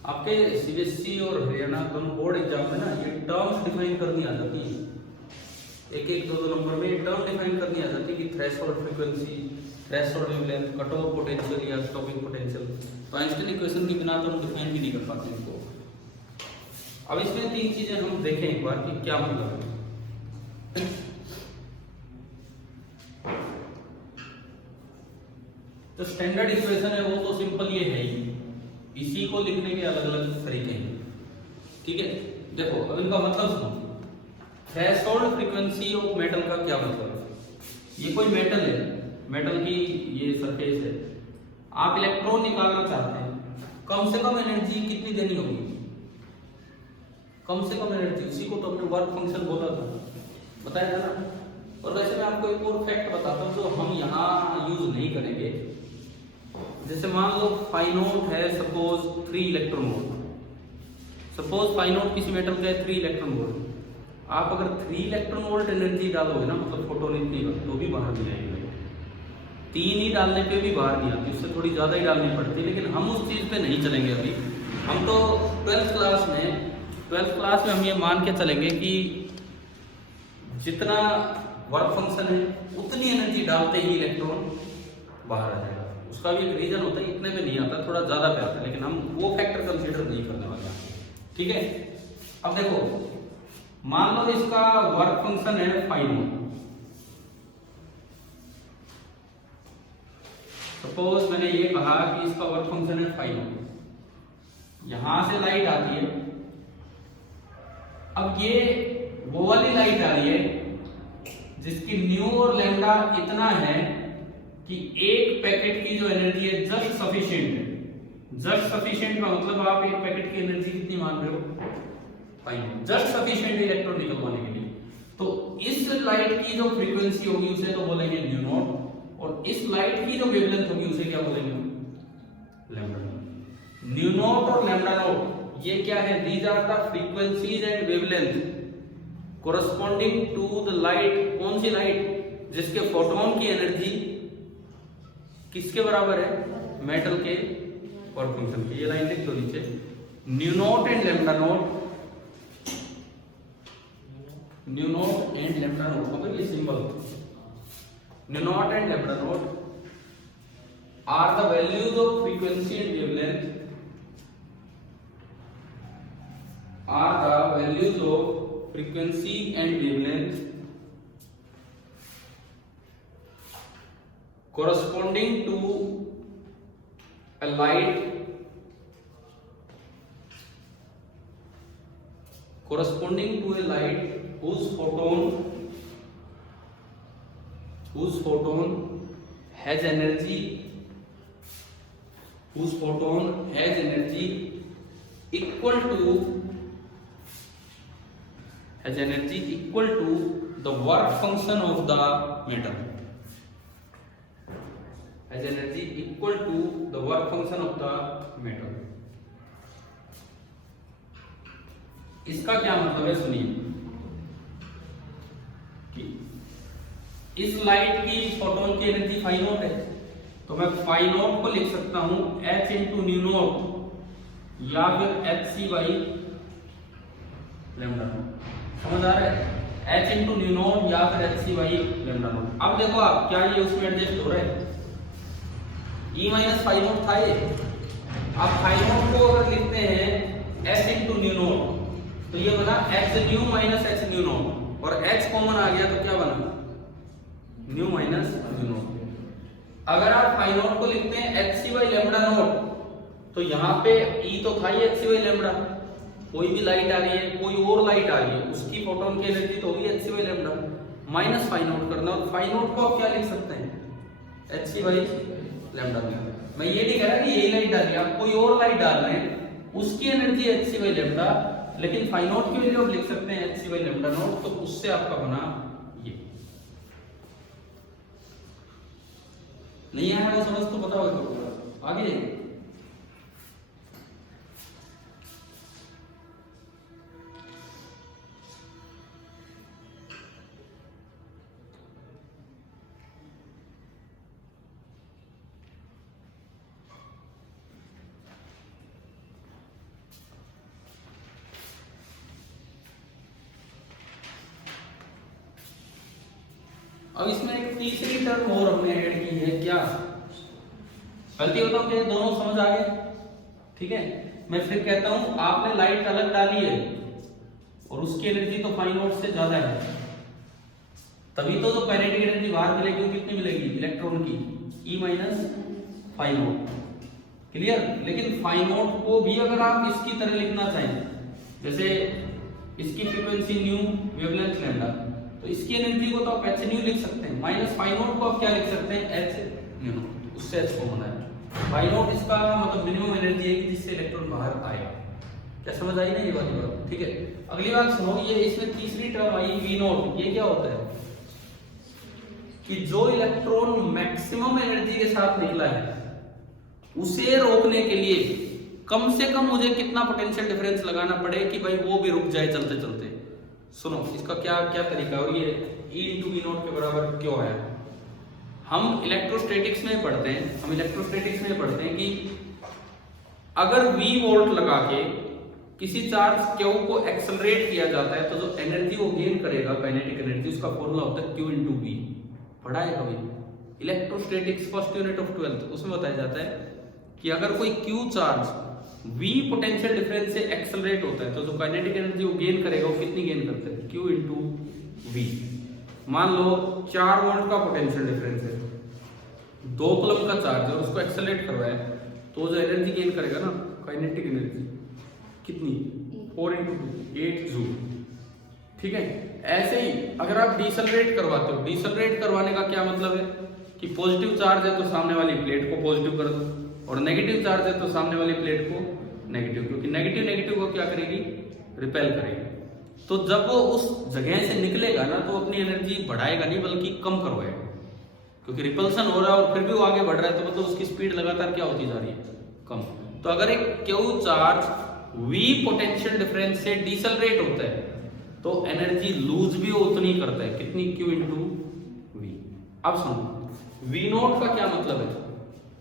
आपके सीबीएसई और हरियाणा दोनों बोर्ड एग्जाम में ना ये टर्म्स डिफाइन करनी आ जाती है। एक एक दो नंबर में टर्म डिफाइन करनी आ जाती है कि threshold frequency, threshold wavelength, cut off potential या स्टॉपिंग पोटेंशियल। तो आइंस्टाइन इक्वेशन के बिना तो हम डिफाइन भी नहीं कर पाते इनको। अब इसमें 3 चीजें हम देखें एक बार कि क्या मतलब है। तो स्टैंडर्ड इक्वेशन है वो तो सिंपल ये है ही, इसी को लिखने के अलग अलग तरीके हैं, ठीक है। देखो अब इनका मतलब सुनो। थ्रेशोल्ड फ्रीक्वेंसी ऑफ मेटल का क्या मतलब है। ये कोई मेटल है, मेटल की ये सरफेस है, आप इलेक्ट्रॉन निकालना चाहते हैं, कम से कम एनर्जी कितनी देनी होगी, कम से कम एनर्जी। उसी को तो हमने वर्क फंक्शन बोला था, बताया था ना। और वैसे मैं आपको एक और फैक्ट बताता हूँ जो हम यहाँ यूज नहीं करेंगे। जैसे मान लो फाई नोट है suppose 3 electron volt, suppose phi naught किसी मेटल का है 3 इलेक्ट्रॉन वोल्ट। आप अगर 3 इलेक्ट्रॉन वोल्ट एनर्जी डालोगे ना, मतलब फोटोन इतनी का, तो भी बाहर नहीं आएंगे। 3 ही डालने पे भी बाहर नहीं आती, उससे थोड़ी ज्यादा ही डालनी पड़ती है। लेकिन हम उस चीज पे नहीं चलेंगे अभी। हम तो 12th क्लास में हम ये मान के चलेंगे कि जितना वर्क फंक्शन है उतनी एनर्जी डालते ही इलेक्ट्रॉन बाहर आ जाएगा। उसका भी एक रीजन होता है, इतने पे नहीं आता, थोड़ा ज्यादा पे आता है, लेकिन हम वो फैक्टर कंसीडर नहीं करने वाले, ठीक है। अब देखो मान लो इसका वर्क फंक्शन है फाई नोट। सपोज मैंने ये कहा कि इसका वर्क फंक्शन है फाई नोट। यहां से लाइट आती है, अब ये वो वाली लाइट आ रही है जिसकी न्यू और लैम्डा इतना है कि एक पैकेट की जो एनर्जी है जस्ट सफिशिएंट है। जस्ट सफिशिएंट का मतलब आप एक पैकेट की एनर्जी कितनी मान रहे हो, फाइन, जस्ट सफिशिएंट इलेक्ट्रॉन निकलवाने के लिए। तो इस लाइट की जो फ्रीक्वेंसी होगी उसे तो बोलेंगे न्यू नॉट, और इस लाइट की जो वेवलेंथ होगी उसे क्या बोलेंगे, लैम्डा नॉट। न्यू नॉट और लैम्डा नॉट ये क्या है, these are the frequencies and wavelength corresponding to the light. कौन सी लाइट, जिसके फोटोन की एनर्जी किसके बराबर है, मेटल के वर्क फंक्शन के। ये लाइन लिख दो नीचे, nu naught and lambda naught, nu naught and lambda naught, मतलब ये symbol, nu naught and lambda naught are the values of frequency and wavelength, are the values of frequency and wavelength corresponding to a light whose photon has energy equal to the work function of the metal, has energy equal to the work function of the metal। इसका क्या मतलब है, सुनिए कि इस light की photon की energy phi not है, तो मैं फाई नॉट को लिख सकता हूं h इंटू न्यू नॉट या फिर hc बाई लैम्डा नॉट। समझ आ रहा है? h इंटू न्यू नॉट या फिर h c by lambda naught. अब देखो आप क्या ये उसमें एडजस्ट हो रहा है, ई माइनस फाइव नॉट था ये। अब फाइव नॉट को अगर लिखते हैं एच इंटू न्यू नॉट तो ये बना H new minus H new naught, और एच कॉमन आ गया तो क्या बना न्यू माइनस न्यू नॉट। अगर आप फाइव नॉट को लिखते हैं h c by lambda naught तो यहाँ पे ई तो था ही एच सी बाई लेमडा, कोई भी लाइट आ रही है कोई और लाइट आ रही है उसकी फोटोन की एनर्जी तो होगी h c by lambda minus phi naught करना, और फाइव नॉट को आप क्या लिख सकते हैं एच सी बाई लेमडा। मैं ये नहीं कह रहा कि यही लाइट डाली, आप कोई और लाइट डाल रहे हैं उसकी energy h c by lambda, लेकिन फाइव नॉट की वैल्यू आप लिख सकते हैं h c by lambda naught, तो उससे आपका बना ये। नहीं आया वो समझ तो बताओ तो आगे। अब इसमें एक तीसरी टर्म और हमने ऐड की है, क्या गलती बताओ क्या दोनों समझ आ गए? ठीक है, मैं फिर कहता हूं आपने लाइट अलग डाली है और उसकी एनर्जी तो फाइव नॉट से ज्यादा है, तभी तो जो काइनेटिक एनर्जी बाहर मिलेगी वो कितनी मिलेगी इलेक्ट्रॉन की E minus phi not. Clear? लेकिन फाइव नॉट को भी अगर आप इसकी तरह लिखना चाहें, जैसे इसकी फ्रीक्वेंसी न्यू वेवलेंथ लैम्डा, तो इसकी एनर्जी को तो आप एच न्यू लिख सकते हैं, माइनस फाइव नॉट को आप क्या लिख सकते हैं एच न्यू, उससे एच कॉमन है। फाइव नॉट इसका मतलब मिनिमम एनर्जी है कि जिससे इलेक्ट्रॉन बाहर आएगा। क्या समझ आई ना ये वाली बात? ठीक है, अगली बात सुनो, ये इसमें तीसरी टर्म आई वी नॉट, ये क्या होता है कि जो इलेक्ट्रॉन मैक्सिमम एनर्जी के साथ निकला है उसे रोकने के लिए कम से कम मुझे कितना पोटेंशियल डिफरेंस लगाना पड़े कि भाई वो भी रुक जाए चलते चलते। सुनो इसका क्या क्या तरीका है, और ये E इंटू वी नॉट के बराबर क्यों है। हम इलेक्ट्रोस्टैटिक्स में पढ़ते हैं कि अगर V वोल्ट लगा के किसी चार्ज Q को एक्सेलरेट किया जाता है तो जो एनर्जी वो गेन करेगा काइनेटिक एनर्जी, उसका फॉर्मूला होता है Q इंटू वी। पढ़ा है कभी electrostatics first unit of 12th, उसमें बताया जाता है कि अगर कोई Q charge V potential difference से एक्सेलरेट होता है तो जो काइनेटिक एनर्जी वो गेन करेगा वो कितनी गेन करता है Q इंटू वी। मान लो 4 वोल्ट का पोटेंशियल डिफरेंस है, 2 कूलम का चार्ज है, उसको एक्सेलरेट कर रहा है तो जो एनर्जी गेन करेगा ना काइनेटिक एनर्जी कितनी 4 इंटू 8 जूल। ठीक है, ऐसे ही अगर आप डिसलरेट करवाते हो, डिसलरेट करवाने का क्या मतलब है कि पॉजिटिव चार्ज है तो सामने वाली प्लेट को पॉजिटिव कर दो, और नेगेटिव चार्ज है तो सामने वाली प्लेट को नेगेटिव, क्योंकि नेगेटिव नेगेटिव को क्या करेगी रिपेल करेगी। तो जब वो उस जगह से निकलेगा ना तो अपनी एनर्जी बढ़ाएगा नहीं बल्कि कम करवाएगा, क्योंकि रिपल्सन हो रहा है और फिर भी वो आगे बढ़ रहा है तो मतलब उसकी स्पीड लगातार क्या होती जा रही है कम। तो अगर एक Q charge V potential difference से डिसलरेट होता है तो एनर्जी लूज भी उतनी करता है, कितनी Q इंटू वी। अब सुनो V नोट का क्या मतलब है,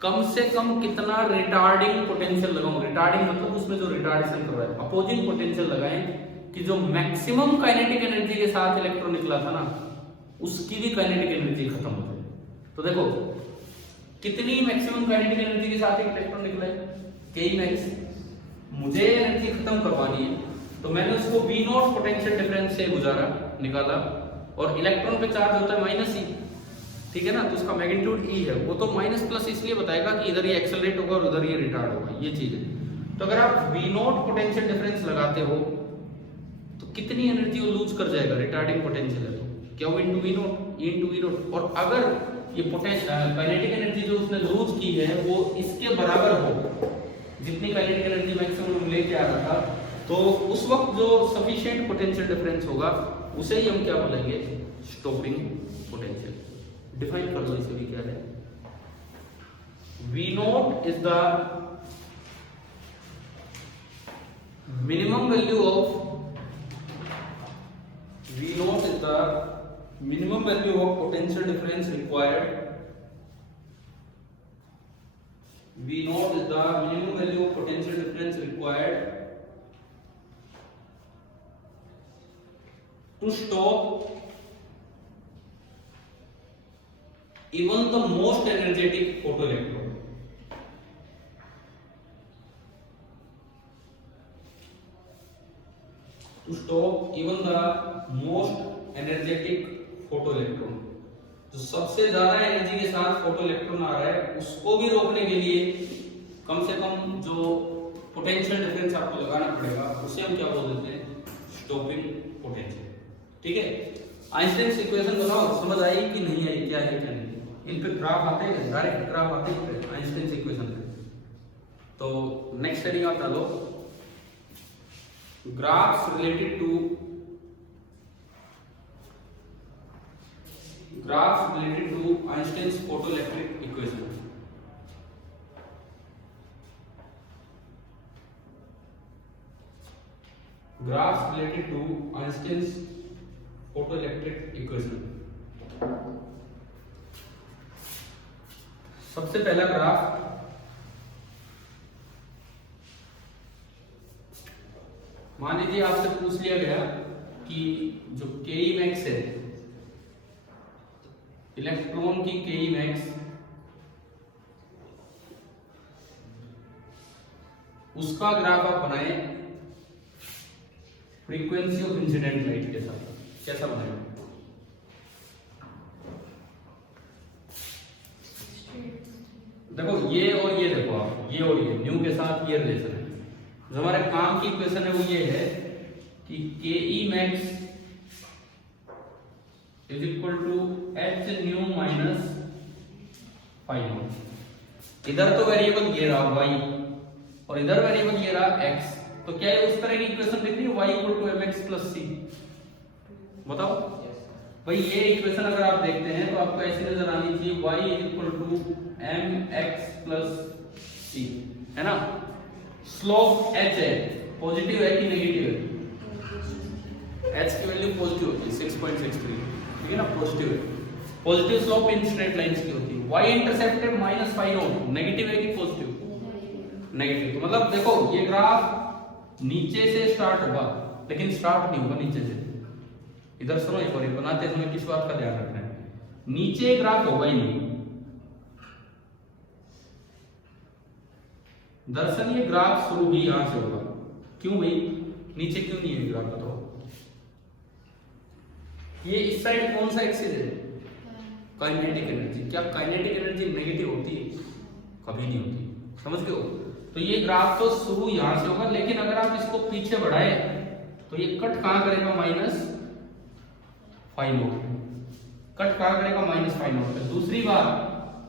कम से कम कितना रिटार्डिंग पोटेंशियल लगाऊं। रिटार्डिंग मतलब उसमें जो रिटार्डेशन कर रहा है, अपोजिंग पोटेंशियल लगाएं कि जो मैक्सिमम काइनेटिक एनर्जी के साथ इलेक्ट्रॉन निकला था ना उसकी भी काइनेटिक एनर्जी खत्म हो जाए। तो देखो कितनी मैक्सिमम काइनेटिक एनर्जी के साथ एक इलेक्ट्रॉन निकला है K मैक्स, मुझे एनर्जी खत्म करवानी है तो मैंने उसको V नॉट पोटेंशियल डिफरेंस से गुजारा निकाला, और इलेक्ट्रॉन पे चार्ज होता है माइनस ई, ठीक है ना, तो उसका मैग्नीट्यूड ई है, वो तो माइनस प्लस इसलिए बताएगा कि इधर ये एक्सेलरेट होगा और उधर ये रिटार्ड होगा, ये चीज है। तो अगर आप V नॉट पोटेंशियल डिफरेंस लगाते हो तो कितनी एनर्जी वो लूज कर जाएगा, रिटार्डिंग पोटेंशियल है तो क्या into V naught, E into V naught. और अगर ये काइनेटिक एनर्जी जो उसने लूज की है वो इसके बराबर हो जितनी काइनेटिक एनर्जी मैक्सिमम लेके आ रहा था, तो उस वक्त जो सफिशिएंट पोटेंशियल डिफरेंस होगा उसे ही हम क्या बोलेंगे स्टॉपिंग पोटेंशियल। डिफाइन कर दो इसे भी क्या है, V not is the minimum value of V not is the minimum value of potential difference required. V naught is the minimum value of potential difference required to stop even the most energetic photoelectron. To stop even the most energetic photoelectron. जो सबसे ज्यादा energy के साथ photoelectron आ रहा है उसको भी रोकने के लिए कम से कम जो पोटेंशियल डिफरेंस आपको लगाना पड़ेगा उसे हम क्या बोल देते हैं, स्टॉपिंग पोटेंशियल। ठीक है, आइंस्टाइन इक्वेशन बताओ, समझ आई कि नहीं आई, क्या है क्या नहीं। इन पे ग्राफ आते हैं, डायरेक्ट ग्राफ आते हैं आइंस्टाइन इक्वेशन पे। तो नेक्स्ट हेडिंग आप डालो graphs related to Einstein's photoelectric equation. Graphs related to Einstein's photoelectric equation. सबसे पहला ग्राफ, मान लीजिए आपसे पूछ लिया गया कि जो Ke max है, इलेक्ट्रॉन की Ke max, उसका ग्राफ आप बनाए फ्रीक्वेंसी ऑफ इंसिडेंट लाइट के साथ। कैसा बनाएंगे? देखो ये और ये, देखो आप ये और ये न्यू के साथ ये रिलेशन है। जो हमारे काम की इक्वेशन है वो ये है कि Ke max is equal to h nu minus phi naught. इधर तो वेरिएबल ये रहा y और इधर वेरिएबल ये रहा x, तो क्या है उस तरह की इक्वेशन लिख रही है y equal to mx plus c। बताओ भाई, ये इक्वेशन अगर आप देखते हैं तो आपको ऐसी नजर आनी चाहिए y is equal to mx plus c, है ना। स्लोप h है, पॉजिटिव है कि नेगेटिव है? h की वैल्यू पॉजिटिव होती है 6.63, ठीक है ना, पॉजिटिव है। Positive slope in straight lines की होती है। y इंटरसेप्ट है माइनस फाई नॉट, नेगेटिव है कि पॉजिटिव? नेगेटिव। तो मतलब देखो ये ग्राफ नीचे से स्टार्ट होगा लेकिन स्टार्ट नहीं होगा नीचे से। इधर सुनो एक बार, बनाते समय किस बात का ध्यान रखना है, नीचे ग्राफ होगा ही नहीं। दरअसल ये ग्राफ शुरू भी यहां से होगा। क्यों भाई, नीचे क्यों नहीं है ग्राफ, बताओ। ये इस साइड कौन सा एक्सिस है? Kinetic energy. क्या काइनेटिक एनर्जी नेगेटिव होती है? कभी नहीं होती, समझ गए हो। तो ये ग्राफ तो शुरू यहां से होगा, लेकिन अगर आप इसको पीछे बढ़ाए तो ये कट कहां करेगा? Minus phi not. कट कहां करेगा? माइनस फाई नॉट पे। दूसरी बात,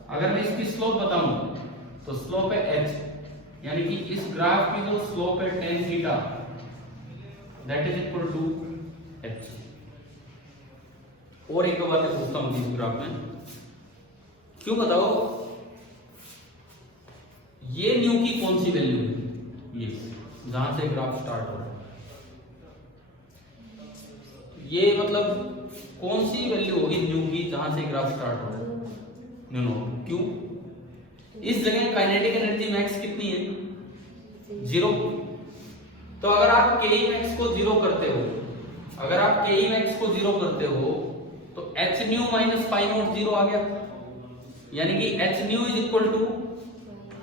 अगर मैं इसकी स्लोप बताऊं तो स्लोप है h, यानी कि इस ग्राफ की जो स्लोप है tan theta that is equal to h। और एक बात पूछता हूं इस ग्राफ में, क्यों बताओ, ये न्यू की कौन सी वैल्यू है? ये जहां से ग्राफ स्टार्ट हो रहा है, ये मतलब कौन सी वैल्यू होगी न्यू की जहां से ग्राफ स्टार्ट हो रहा है? New not. क्यों? इस जगह काइनेटिक एनर्जी मैक्स कितनी है? 0। तो अगर आप Ke max को 0 करते हो, अगर आप Ke max को 0 करते हो तो h nu minus phi naught 0 आ गया, यानी कि h nu is equal to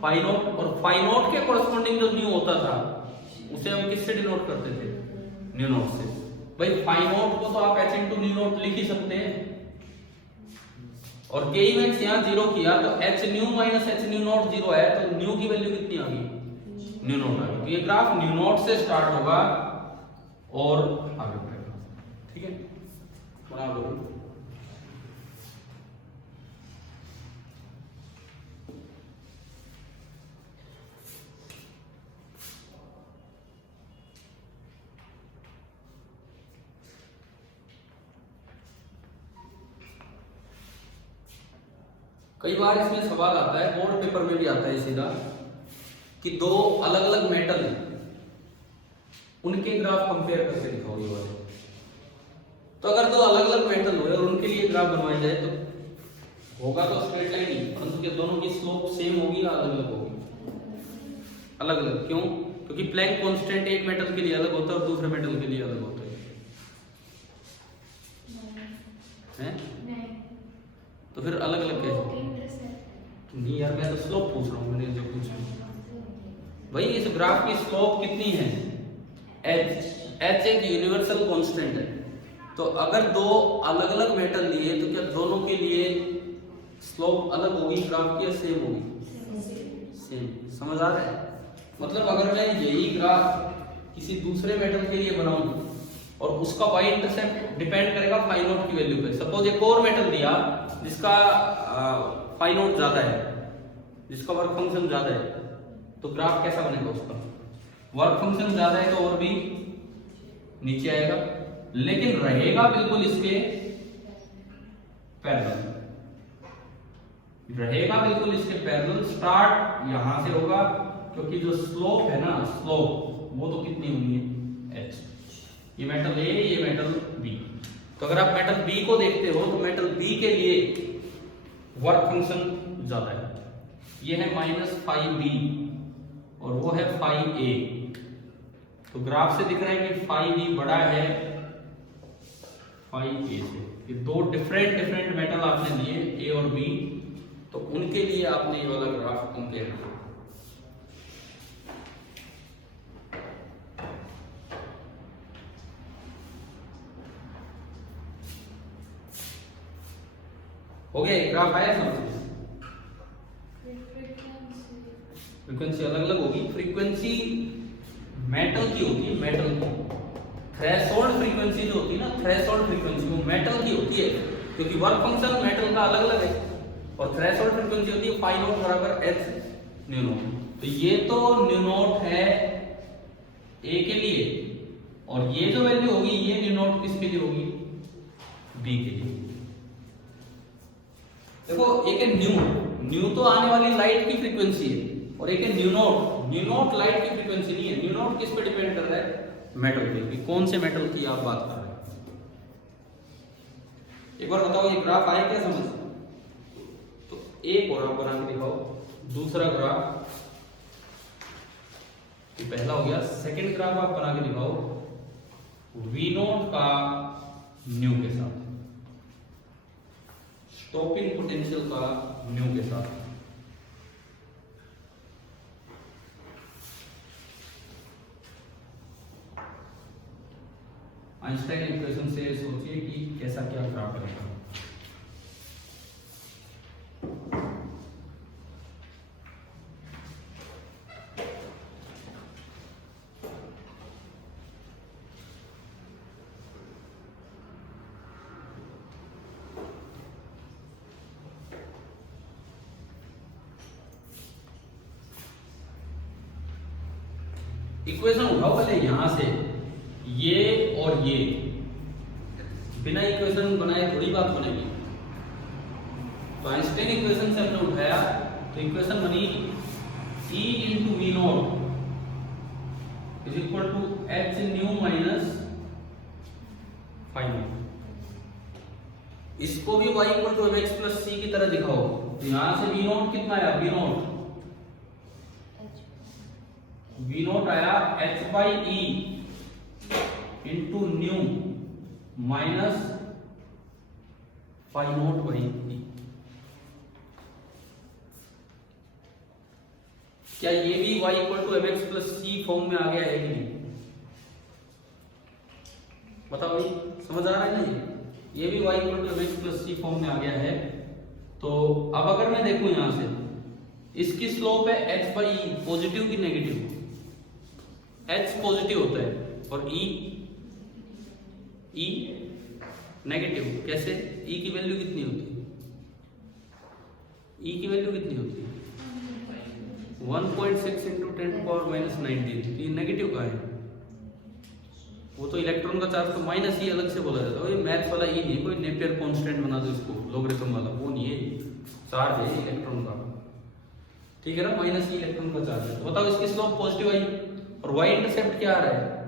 phi naught. और फाई नॉट के कोरस्पॉन्डिंग जो न्यू होता था उसे हम किससे डिनोट करते थे? न्यू नॉट से। भाई फाई नॉट को तो आप h इंटू न्यू नॉट लिख ही सकते हैं, और Ke max यहाँ 0 किया तो h nu minus h new not 0 है, तो न्यू की वैल्यू कितनी आ गई? न्यू नॉट आ गई। तो ये ग्राफ न्यू नॉट से स्टार्ट होगा और आगे बढ़ेगा, ठीक है। बना दो। कई बार इसमें सवाल आता है, बोर्ड पेपर में भी आता है सीधा, कि दो अलग अलग मेटल उनके ग्राफ कंपेयर करके दिखाओ ये वाले। तो अगर दो अलग अलग मेटल हुए और उनके लिए ग्राफ बनवाया जाए तो होगा तो स्ट्रेट लाइन ही, परंतु के दोनों की स्लोप सेम होगी या अलग अलग होगी? अलग अलग। क्यों? क्योंकि प्लैंक कांस्टेंट एक मेटल के लिए अलग होता है और दूसरे मेटल के लिए अलग होता है। हैं? नहीं। तो फिर अलग अलग कैसे? नहीं यार, मैं तो स्लोप पूछ रहा हूँ, मैंने जो पूछा भाई इस ग्राफ की स्लोप कितनी है? h एक यूनिवर्सल कांस्टेंट है। तो अगर दो अलग अलग मेटल लिए तो क्या दोनों के लिए स्लोप अलग होगी ग्राफ की या सेम होगी? सेम। समझ आ रहा है? मतलब अगर मैं यही ग्राफ किसी दूसरे मेटल के लिए बनाऊं और उसका y इंटरसेप्ट डिपेंड करेगा फाई नॉट की वैल्यू पे। सपोज एक और मेटल दिया जिसका फाई नॉट ज्यादा है, जिसका वर्क फंक्शन ज्यादा है, तो ग्राफ कैसा बनेगा उसका? वर्क फंक्शन ज्यादा है तो और भी नीचे आएगा, लेकिन रहेगा बिल्कुल इसके पैरेलल, रहेगा बिल्कुल इसके पैरेलल। स्टार्ट यहां से होगा क्योंकि जो स्लोप है ना, स्लोप वो तो कितनी होनी है? h। ये मेटल A, ये मेटल B। तो अगर आप मेटल B को देखते हो तो मेटल B के लिए वर्क फंक्शन ज्यादा है। ये है -φB और वो है φA। तो ग्राफ से दिख रहा है कि φB बड़ा है φA से। ये दो डिफरेंट मेटल आपने लिए A और B, तो उनके लिए आपने ये वाला ग्राफ कंपेयर किया। हो गया? एक ग्राफ आया समझ में? फ्रीक्वेंसी अलग अलग होगी। फ्रीक्वेंसी मेटल की होती है, मेटल की। थ्रेशोल्ड फ्रीक्वेंसी जो होती है ना, थ्रेशोल्ड फ्रीक्वेंसी वो मेटल की होती है, क्योंकि वर्क फंक्शन मेटल का अलग अलग है। और थ्रेशोल्ड फ्रीक्वेंसी होती है फाई नॉट बराबर h न्यू नॉट। तो ये तो न्यू नॉट है A के लिए, और ये जो वैल्यू होगी ये न्यू नॉट किसके लिए होगी? B के लिए। देखो एक है न्यू तो आने वाली लाइट की फ्रीक्वेंसी है, और एक है न्यू नॉट लाइट की फ्रीक्वेंसी नहीं है। न्यू नॉट किस पे डिपेंड कर रहा है? मेटल पे। कौन से मेटल की आप बात कर रहे हैं? एक बार बताओ, ये ग्राफ आए क्या समझ? तो एक और आप बना के दिखाओ दूसरा ग्राफ। ये पहला हो गया। सेकंड ग्राफ आप बना के दिखाओ V नॉट का न्यू के साथ, स्टॉपिंग पोटेंशियल का न्यू के साथ। आइंस्टाइन इक्वेशन से सोचिए कि कैसा क्या ग्राफ बनेगा। इक्वेशन उठाओ पहले यहां से, ये और ये बिना इक्वेशन बनाए थोड़ी बात बनेगी। तो आइंस्टाइन इक्वेशन से हमने उठाया तो इक्वेशन बनी E into V naught is equal to h nu minus phi naught. इसको भी y equal to mx plus c की तरह दिखाओ। तो यहां से वी नॉट कितना आया? वी नॉट आया h by E into nu minus phi naught by E. क्या ये भी y equal to mx plus c form में आ गया है कि नहीं? बताओ भाई, समझ आ रहा है ना? ये भी y equal to mx plus c form में आ गया है। तो अब अगर मैं देखूं यहां से, इसकी स्लोप है h बाई ई, पॉजिटिव की नेगेटिव? h पॉजिटिव होता है और e नेगेटिव। कैसे? e की वैल्यू कितनी होती है? e की वैल्यू कितनी होती है? 1.6 इंटू 10⁻⁻19। ये नेगेटिव का है। वो तो इलेक्ट्रॉन का चार्ज तो माइनस ही अलग से बोला जाता है। ये मैथ्स वाला ही नहीं, कोई नेपियर कांस्टेंट बना दो इसको, लॉगरिथम वाला, वो नहीं है। चार्ज है इलेक्ट्रॉन का, ठीक है ना? माइनस ही इलेक्ट्रॉन का चार्ज है। तो बताओ इसकी स्लोप पॉजिटिव आई और y इंटरसेप्ट क्या आ रहा है?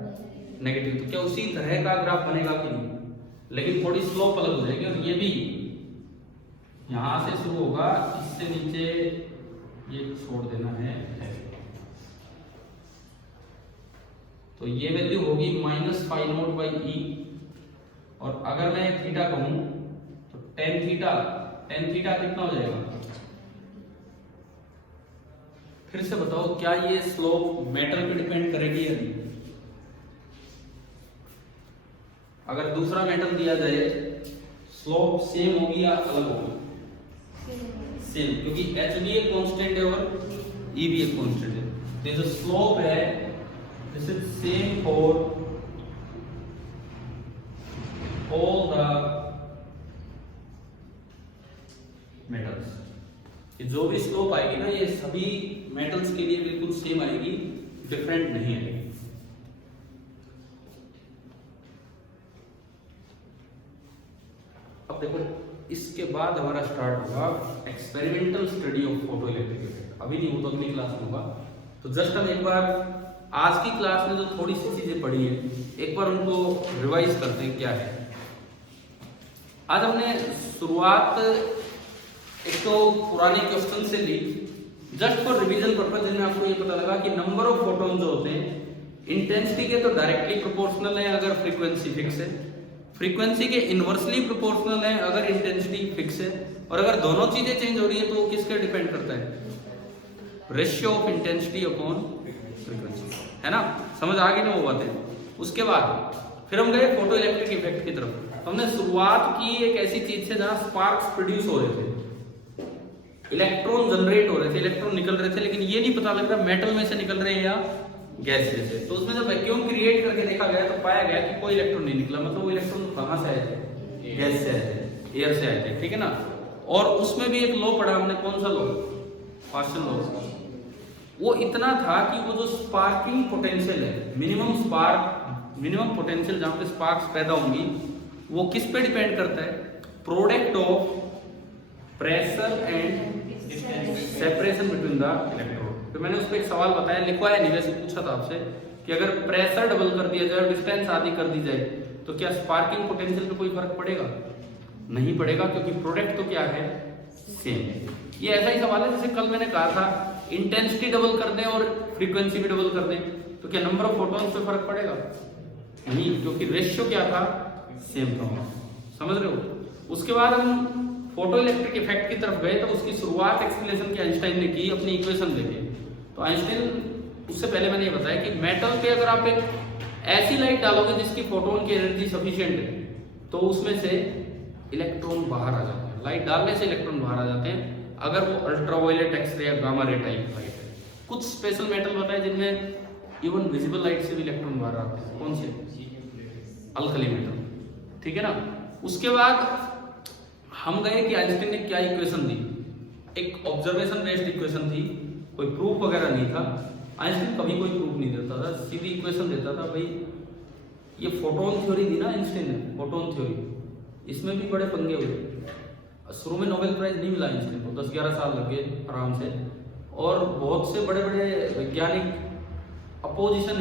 नेगेटिव। तो क्या उसी तरह का ग्राफ बनेगा कि नहीं? लेकिन थोड़ी स्लोप अलग हो जाएगी। और ये भी यहां से शुरू होगा, इससे नीचे ये छोड़ देना है। तो ये वैल्यू होगी माइनस फाई नॉट बाई ई, और अगर मैं थीटा कहूं तो टेन थीटा कितना हो जाएगा? फिर से बताओ, क्या ये स्लोप मेटल पे डिपेंड करेगी या नहीं? अगर दूसरा मेटल दिया जाए, स्लोप सेम होगी या अलग होगी? सेम, क्योंकि एच भी एक कांस्टेंट है और ई भी एक कांस्टेंट है। तो जो स्लोप है this is same for all the metals. जो भी स्लोप आएगी ना, ये सभी मेटल्स के लिए बिल्कुल सेम आएगी, डिफरेंट नहीं आएगी। अब देखो, इसके बाद हमारा स्टार्ट होगा experimental study of photoelectric effect. अभी नहीं, वो तो अगली क्लास में होगा। तो जस्ट हम एक बार आज की क्लास में जो थोड़ी सी चीजें पढ़ी है, एक बार उनको रिवाइज करते हैं क्या है। आज हमने शुरुआत एक तो पुराने क्वेश्चन से ली, जस्ट फॉर रिवीजन पर्पज, जिनमें आपको ये पता लगा कि नंबर ऑफ फोटोन जो होते हैं इंटेंसिटी के तो डायरेक्टली प्रोपोर्शनल है अगर फ्रीक्वेंसी फिक्स है, फ्रीक्वेंसी के इनवर्सली प्रोपोर्शनल है अगर इंटेंसिटी फिक्स है, और अगर दोनों चीजें चेंज हो रही है तो वो किसके डिपेंड करता है? Ratio of intensity upon frequency, है ना? समझ आ गई ना वो बातें। उसके बाद फिर हम गए फोटो इलेक्ट्रिक इफेक्ट की तरफ। हमने शुरुआत की एक ऐसी चीज से जहां स्पार्क्स प्रोड्यूस हो रहे थे, इलेक्ट्रॉन जनरेट हो रहे थे, इलेक्ट्रॉन निकल रहे थे, लेकिन ये नहीं पता लग रहा मेटल में से निकल रहे हैं या गैस से। तो उसमें जब वैक्यूम क्रिएट करके देखा गया तो पाया गया कि कोई इलेक्ट्रॉन नहीं निकला। मतलब वो इलेक्ट्रॉन कहां से आए थे? गैस से आए थे, एयर से आए थे, ठीक है ना? और उसमें भी एक लॉ पढ़ा हमने, कौन सा लॉ? Pascal law. वो इतना था कि वो जो स्पार्किंग पोटेंशियल है, मिनिमम पोटेंशियल जहां पे स्पार्क्स पैदा होंगी, वो किस पे डिपेंड करता है? Product of pressure and separation between the electrode. तो मैंने उस पर एक सवाल बताया, लिखवाया नहीं, वैसे पूछा था आपसे कि अगर प्रेशर डबल कर दिया जाए और डिस्टेंस आधी कर दी जाए तो क्या स्पार्किंग पोटेंशियल पे कोई फर्क पड़ेगा? नहीं पड़ेगा, क्योंकि प्रोडक्ट तो क्या है? सेम। ये ऐसा ही सवाल है जैसे कल मैंने कहा था, इंटेंसिटी डबल कर दें और फ्रीक्वेंसी भी डबल कर दें तो क्या नंबर ऑफ फोटॉन्स पे फर्क पड़ेगा? नहीं, क्योंकि रेशियो क्या था? सेम था। समझ रहे हो? उसके बाद हम फोटो इलेक्ट्रिक इफेक्ट की तरफ गए तो उसकी शुरुआत एक्सप्लेनेशन की आइंस्टाइन ने की अपनी इक्वेशन देके। तो आइंस्टाइन, उससे पहले मैंने ये बताया कि मेटल पे अगर आप एक ऐसी लाइट डालोगे जिसकी फोटोन की एनर्जी सफिशिएंट है तो उसमें से इलेक्ट्रॉन बाहर आ जाते हैं। लाइट डालने से इलेक्ट्रॉन बाहर आ जाते हैं अगर वो अल्ट्रावायलेट एक्सरे या गामा रे टाइप लाइट है। कुछ स्पेशल मेटल बताए जिनमें इवन विजिबल लाइट से भी इलेक्ट्रॉन बाहर आते हैं। कौन से? अल्कली मेटल, ठीक है ना? उसके बाद हम गए कि आइंस्टाइन ने क्या इक्वेशन दी। एक ऑब्जर्वेशन बेस्ड इक्वेशन थी, कोई प्रूफ वगैरह नहीं था। आइंस्टाइन कभी कोई प्रूफ नहीं देता था, सीधी इक्वेशन देता था। भाई ये फोटोन थ्योरी दी ना आइंस्टाइन ने, फोटोन थ्योरी, इसमें भी बड़े पंगे हुए। शुरू में नोबेल प्राइज नहीं मिला आइंस्टाइन को, 10-11 साल लग गए आराम से, और बहुत से बड़े बड़े वैज्ञानिक अपोजिशन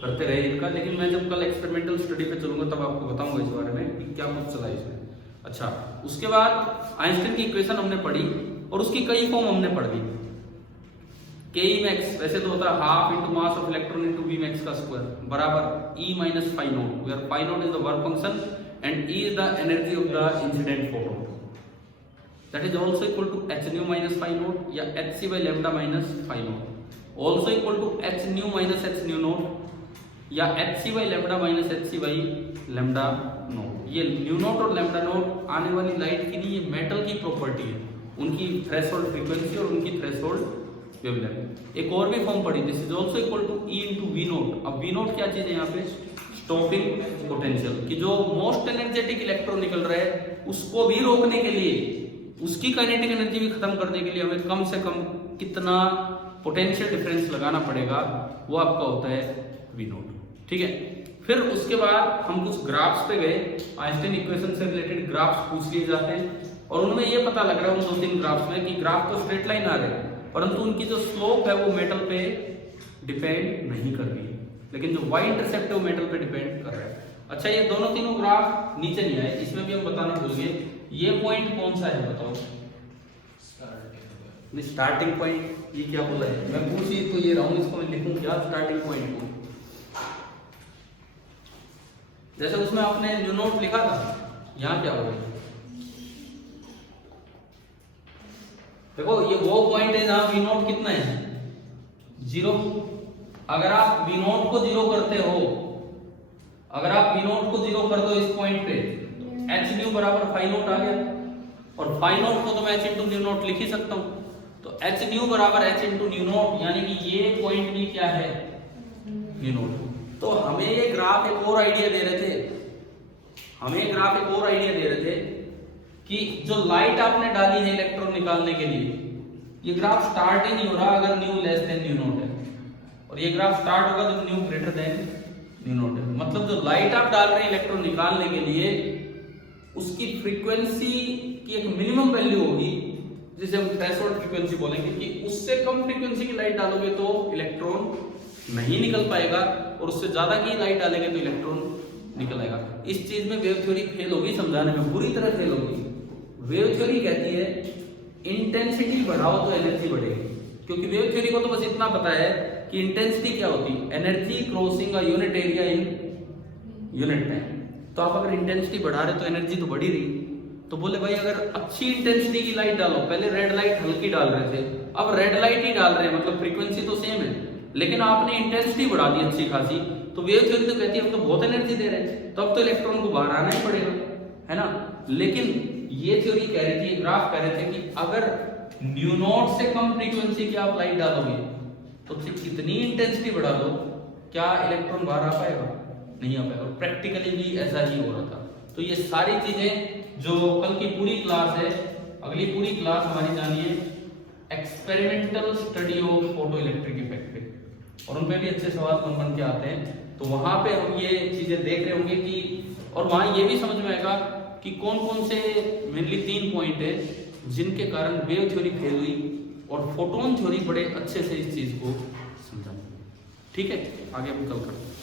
करते रहे इनका। लेकिन मैं जब कल एक्सपेरिमेंटल स्टडी पे चलूंगा तब आपको बताऊंगा इस बारे में कि क्या कुछ चला इसमें। अच्छा, उसके बाद आइंस्टाइन की इक्वेशन हमने पढ़ी और उसकी कई फॉर्म हमने पढ़ ली। के ई मैक्स वैसे तो होता है half into mass of electron into V max का स्क्वायर बराबर E minus phi naught, where phi naught is the work function and E is the energy of the incident photon. That is also equal to h nu minus phi naught या hc by lambda minus phi naught, also equal to h nu minus h nu naught या hc by lambda minus hc by lambda naught. ये new naught और lambda not आने वाली light की नहीं, ये metal की प्रॉपर्टी है, उनकी थ्रेशोल्ड फ्रीक्वेंसी और उनकी थ्रेशोल्ड वेवलेंथ। एक और भी फॉर्म पढ़ी, this is also equal to E into V naught. अब V नॉट क्या चीज है यहाँ पे? स्टॉपिंग पोटेंशियल, कि जो मोस्ट एनर्जेटिक इलेक्ट्रॉन निकल रहा है उसको भी रोकने के लिए, उसकी काइनेटिक एनर्जी भी खत्म करने के लिए हमें कम से कम कितना पोटेंशियल डिफरेंस लगाना पड़ेगा, वो आपका होता है V नॉट, ठीक है। फिर उसके बाद हम कुछ ग्राफ्स पे गए, आइंस्टाइन इक्वेशन से रिलेटेड ग्राफ्स पूछ लिए जाते हैं और उनमें ये पता लग रहा है उन 2-3 ग्राफ्स में कि ग्राफ तो स्ट्रेट लाइन आ रहे हैं परंतु उनकी जो स्लोप है वो मेटल पे डिपेंड नहीं कर रही है, लेकिन जो वाई इंटरसेप्ट है वो मेटल पे डिपेंड कर रहा है। अच्छा, ये दोनों तीनों ग्राफ नीचे नहीं आए, इसमें भी हम बताना भूल गए, ये पॉइंट कौन सा है बताओ? Starting point. ये क्या बोला है? मैं पूछी तो ये रहा हूं, इसको मैं लिखूं क्या स्टार्टिंग पॉइंट को? जैसे उसमें आपने न्यू नोट लिखा था, यहाँ क्या होगा? देखो ये वो पॉइंट है जहां वी नोट कितना है, 0। अगर आप वी नोट को 0 करते हो, अगर आप वी नोट को 0 कर दो इस पॉइंट पे, एच न्यू बराबर फाई नोट आ गया, और फाई नोट को तो मैं एच इंटू न्यू नोट लिख ही सकता हूं। तो एच न्यू बराबर एच इंटू न्यू नोट, यानी कि ये पॉइंट भी क्या है, न्यू नोट। तो हमें ये ग्राफ एक और आइडिया दे रहे थे, हमें ये ग्राफ एक और आइडिया दे रहे थे कि जो लाइट आपने डाली है इलेक्ट्रॉन निकालने के लिए, ये ग्राफ स्टार्ट ही नहीं हो रहा अगर new less than new note है, और ये ग्राफ स्टार्ट होगा जब new greater than new note है। मतलब जो लाइट आप डाल रहे हैं इलेक्ट्रॉन निकालने के लिए, उसकी फ्रीक्वेंसी की एक मिनिमम वैल्यू होगी, जिसे हम थ्रेशोल्ड फ्रीक्वेंसी बोलेंगे, कि उससे कम फ्रीक्वेंसी की लाइट डालोगे तो इलेक्ट्रॉन नहीं निकल पाएगा, और उससे ज्यादा की लाइट डालेंगे तो इलेक्ट्रॉन निकल आएगा। इस चीज में वेव थ्योरी फेल होगी, समझाने में बुरी तरह फेल होगी। वेव थ्योरी कहती है इंटेंसिटी बढ़ाओ तो एनर्जी बढ़ेगी, क्योंकि वेव थ्योरी को तो बस इतना पता है कि इंटेंसिटी क्या होती है, energy crossing a unit area in unit time. तो आप अगर इंटेंसिटी बढ़ा रहे तो एनर्जी तो बढ़ ही रही। तो बोले भाई अगर अच्छी इंटेंसिटी की लाइट डालो, पहले रेड लाइट हल्की डाल रहे थे, अब रेड लाइट ही डाल रहे हैं, मतलब फ्रीक्वेंसी तो सेम है, लेकिन आपने इंटेंसिटी बढ़ा दी अच्छी खासी, तो वेव थ्योरी तो कहती है हम तो बहुत एनर्जी दे रहे हैं, तो अब तो इलेक्ट्रॉन को बाहर आना ही पड़ेगा, है ना। लेकिन ये थ्योरी कह रही थी, ग्राफ कह रहे थे कि अगर न्यू नॉट से कम फ्रीक्वेंसी की आप लाइट डालोगे तो कितनी इंटेंसिटी बढ़ा दो, क्या इलेक्ट्रॉन बाहर आ पाएगा? नहीं आ पाएगा। प्रैक्टिकली भी ऐसा ही हो रहा था। तो ये सारी चीजें जो कल की पूरी क्लास है, अगली पूरी क्लास हमारी जानिए experimental study of photo electric effect पे, और उनपे भी अच्छे सवाल बन के आते हैं। तो वहां पे हम ये चीजें देख रहे होंगे कि, और वहां ये भी समझ में आएगा कि कौन कौन से मेनली 3 पॉइंट है जिनके कारण वेव थ्योरी फेल हुई, और फोटोन थ्योरी बड़े अच्छे से इस चीज को समझा। ठीक है, आगे हम कल करते हैं।